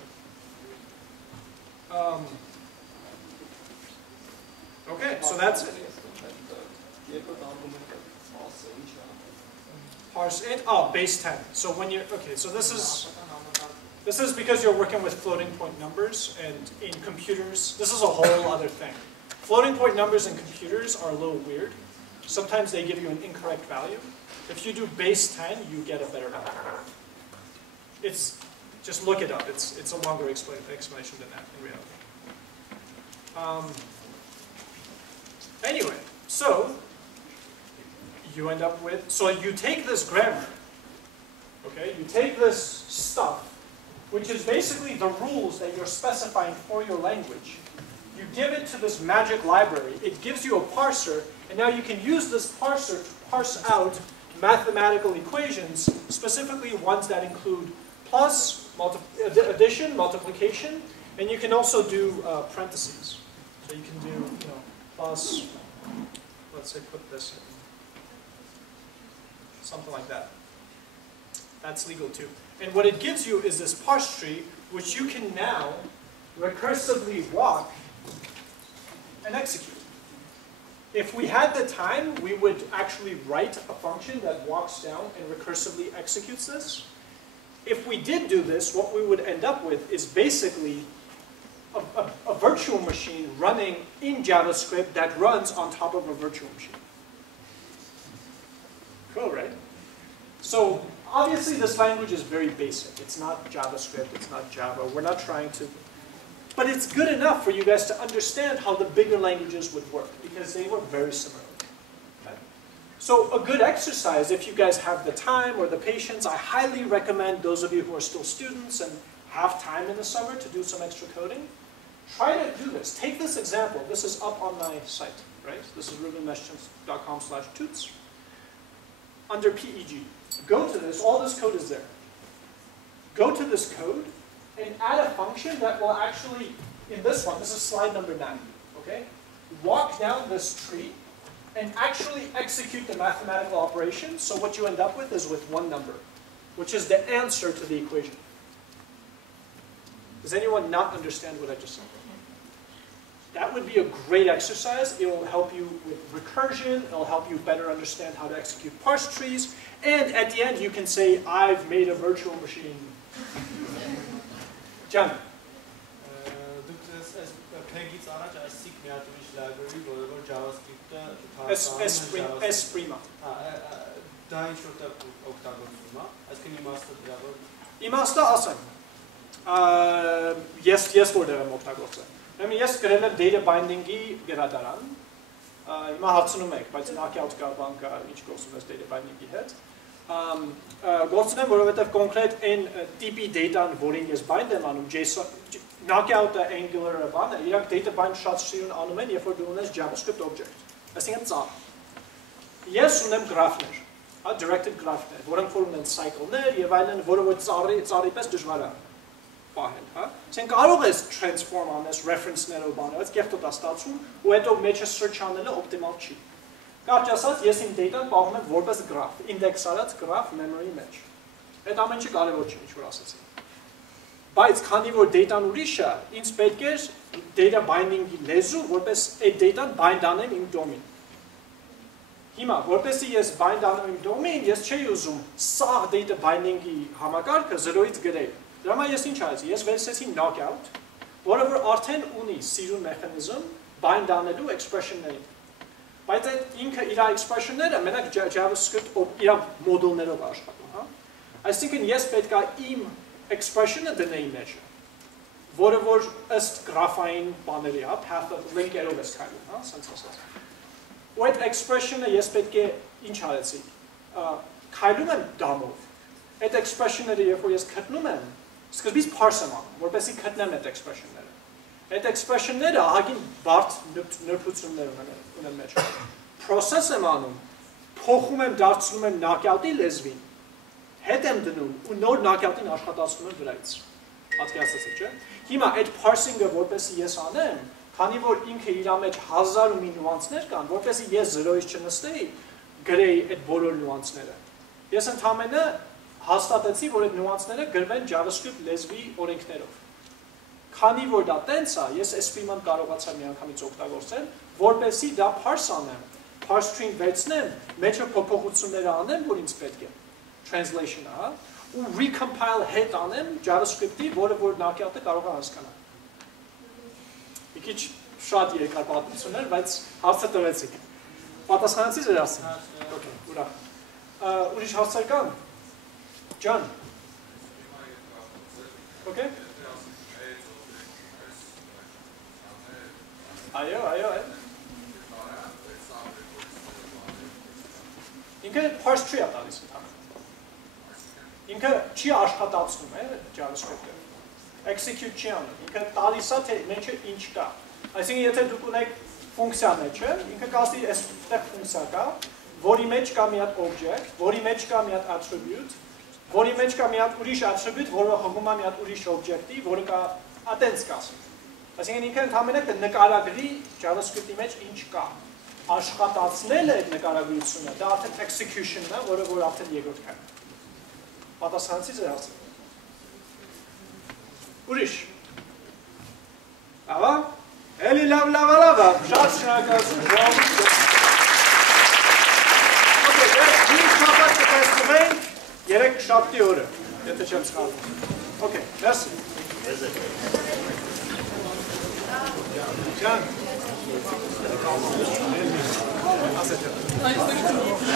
Okay, so that's it. Parse int, base 10. So when you're, okay, so this is because you're working with floating point numbers, and in computers, this is a whole other thing. Floating point numbers in computers are a little weird. Sometimes they give you an incorrect value. If you do base 10, you get a better value. Just look it up. It's a longer explanation than that in reality. Anyway, so you end up with, so you take this grammar, okay? You take this stuff, which is basically the rules that you're specifying for your language. You give it to this magic library. It gives you a parser, and now you can use this parser to parse out mathematical equations, specifically ones that include plus, addition, multiplication, and you can also do parentheses. So you can do, plus, let's say put this in. Something like that. That's legal too. And what it gives you is this parse tree, which you can now recursively walk and execute. If we had the time, we would actually write a function that walks down and recursively executes this. If we did do this, what we would end up with is basically a virtual machine running in JavaScript that runs on top of a virtual machine. Cool, right? So obviously this language is very basic. It's not JavaScript, it's not Java. We're not trying to, but it's good enough for you guys to understand how the bigger languages would work, because they work very similarly. Okay? So a good exercise, if you guys have the time or the patience, I highly recommend those of you who are still students and have time in the summer to do some extra coding, try to do this. Take this example. This is up on my site, right? This is roubenmeschian.com/tuts. Under PEG. Go to this. All this code is there. go to this code and add a function that will actually, in this one, this is slide number 9, okay? Walk down this tree and actually execute the mathematical operation. So what you end up with is with one number, which is the answer to the equation. Does anyone not understand what I just said? That would be a great exercise. It will help you with recursion. It will help you better understand how to execute parse trees. And at the end, you can say, I've made a virtual machine. John. Peggy's առաջ այսիկ մի հատ ուրիշ library, որը որ JavaScript-ը S'. Դա ինչ որտեղ օգտագործվում է, այսինքն իմաստը դրա որ իմաստը ասեմ։ Ես որտեղ եմ օգտագործել։ Ուրեմն ես գրել եմ data binding-ի գրադարան։ Հիմա հարցնում եք, բայց knockout կա, բան կա, ինչ գործում ես data binding-ի հետ։ Գործում եմ, որովհետև կոնկրետ այն տիպի data-ն, որին ես bind եմ անում, JSON knockout-ը, Angular-ը բանը, իրանք data bind շատ սիրուն անում են, երբ որ դու ունես JavaScript object, այսինքն ծառ։ Ես ունեմ graph-ներ, directed graph-ներ, որոնք որ ունեն cycle-ներ եւ այլն, որը որ ծառի պես դժվար է պահել, հա։ Այսինքն կարող ես transform անես reference-ներով բանը, բայց կեղտոտ է ստացվում, ու հետո մեջը search անելը օպտիմալ չի։ Կարճ ասած, ես իմ data-ն պահում եմ որպես graph, index արած graph memory-ի մեջ։ Այդ ամեն ինչը կարևոր չի, ինչ որ ասացի։ Բայց քանի որ data-ն ուրիշ է, ինձ պետք է data binding-ի լեզու, որպես այդ data-ն bind անեմ իմ domain։ Հիմա, որպեսզի ես bind անեմ իմ domain, ես չի ուզում սաղ data binding-ի համակարգը 0-ից գրել։ Դրա համար ես ինչ արեցի, ես վերցրեցի knockout, որը որ արդեն ունի սիրուն մեխանիզմ bind անելու expression-ներին։ Բայց այդ ինքը իր expression-ները մենակ JavaScript իր մոդուլներով աշխատում, հա։ Այսինքն ես պետք է իմ expression-ը դնեի մեջը, որը որ ըստ գրաֆային բաների, հա, path-ը link-երով ես քայլում, հա, սենց ասած։ Ու այդ expression-ը ես պետք է ինչ արեցի, քայլում եմ DOM-ով։ Այդ expression-ները, երբ որ ես գտնում եմ, սկզբից parse եմ անում, որպեսզի գտնեմ այդ expression-ները։ Այդ expression-ները ահագին բարդ նրբություններ ունեն մեջ։ Process եմ անում, փոխում եմ, դարձնում եմ knockout-ի լեզվին, հետ եմ դնում ու նոր knockout-ին աշխատացնում եմ վրայից։ Պատկերացրեցիք, չէ՞։ Հիմա այդ parsing-ը որպեսզի ես անեմ, քանի որ ինքը իր մեջ 1000 ու մի նյուանսներ կան, որպեսզի ես 0-ից չնստեի, գրեի այդ բոլոր նյուանսները։ Ես ընդհանրապես հաստատեցի, որ այդ նյուանսները գրվեն JavaScript լեզվի օրենքներով։ Քանի որ դա տենց է, ես SP-ման կարողացա միանգամից օգտագործել, որպեսզի դա parse անեմ, parse tree-ն վերցնեմ, մեջը փոփոխությունները անեմ, որ ինձ պետք է, translation-ը, հա, ու recompile հետ անեմ JavaScript-ի, որը որ knockout-ը կարող է հասկանալ։ Մի քիչ շատ երկար պատմություն էր, բայց հարցը տվեցիք։ Պատասխանեցի ձեր հարցին։ Okay, ուրախ։ Ուրիշ հարցեր կան։ Ջան։ Okay։ Այո։ Ինքը parse tree-ը տալիս ընդհանրապես։ Ինքը չի աշխատացնում է JavaScript-ը։ Execute չի անում։ Ինքը տալիս է թե մեջը ինչ կա։ Այսինքն եթե դուք ունեք ֆունկցիա մեջը, ինքը կասի այստեղ ֆունկցիա կա, որի մեջ կա մի հատ object, որի մեջ կա մի հատ attribute, որի մեջ կա մի հատ ուրիշ attribute, որը հղում է մի հատ ուրիշ object-ի, որը կա այդպես կասի։ Այսինքն ինքը ընդհանրապես կնկարագրի JavaScript-ի մեջ ինչ կա։ Աշխատացնել է այդ նկարագրությունը, դա արդեն execution-ն է, որը որ արդեն երկրորդ քայլն է։ Պատասխանեցի ձեր հարցին։ Ուրիշ։ Ահա, էլի լավ, շատ շնորհակալություն, ժողովուրդ։ Okay, դու շաբաթ կտեսնում ենք 3 շաբթի օրը, եթե չեմ սխալվում։ Okay, merci։ Ջան։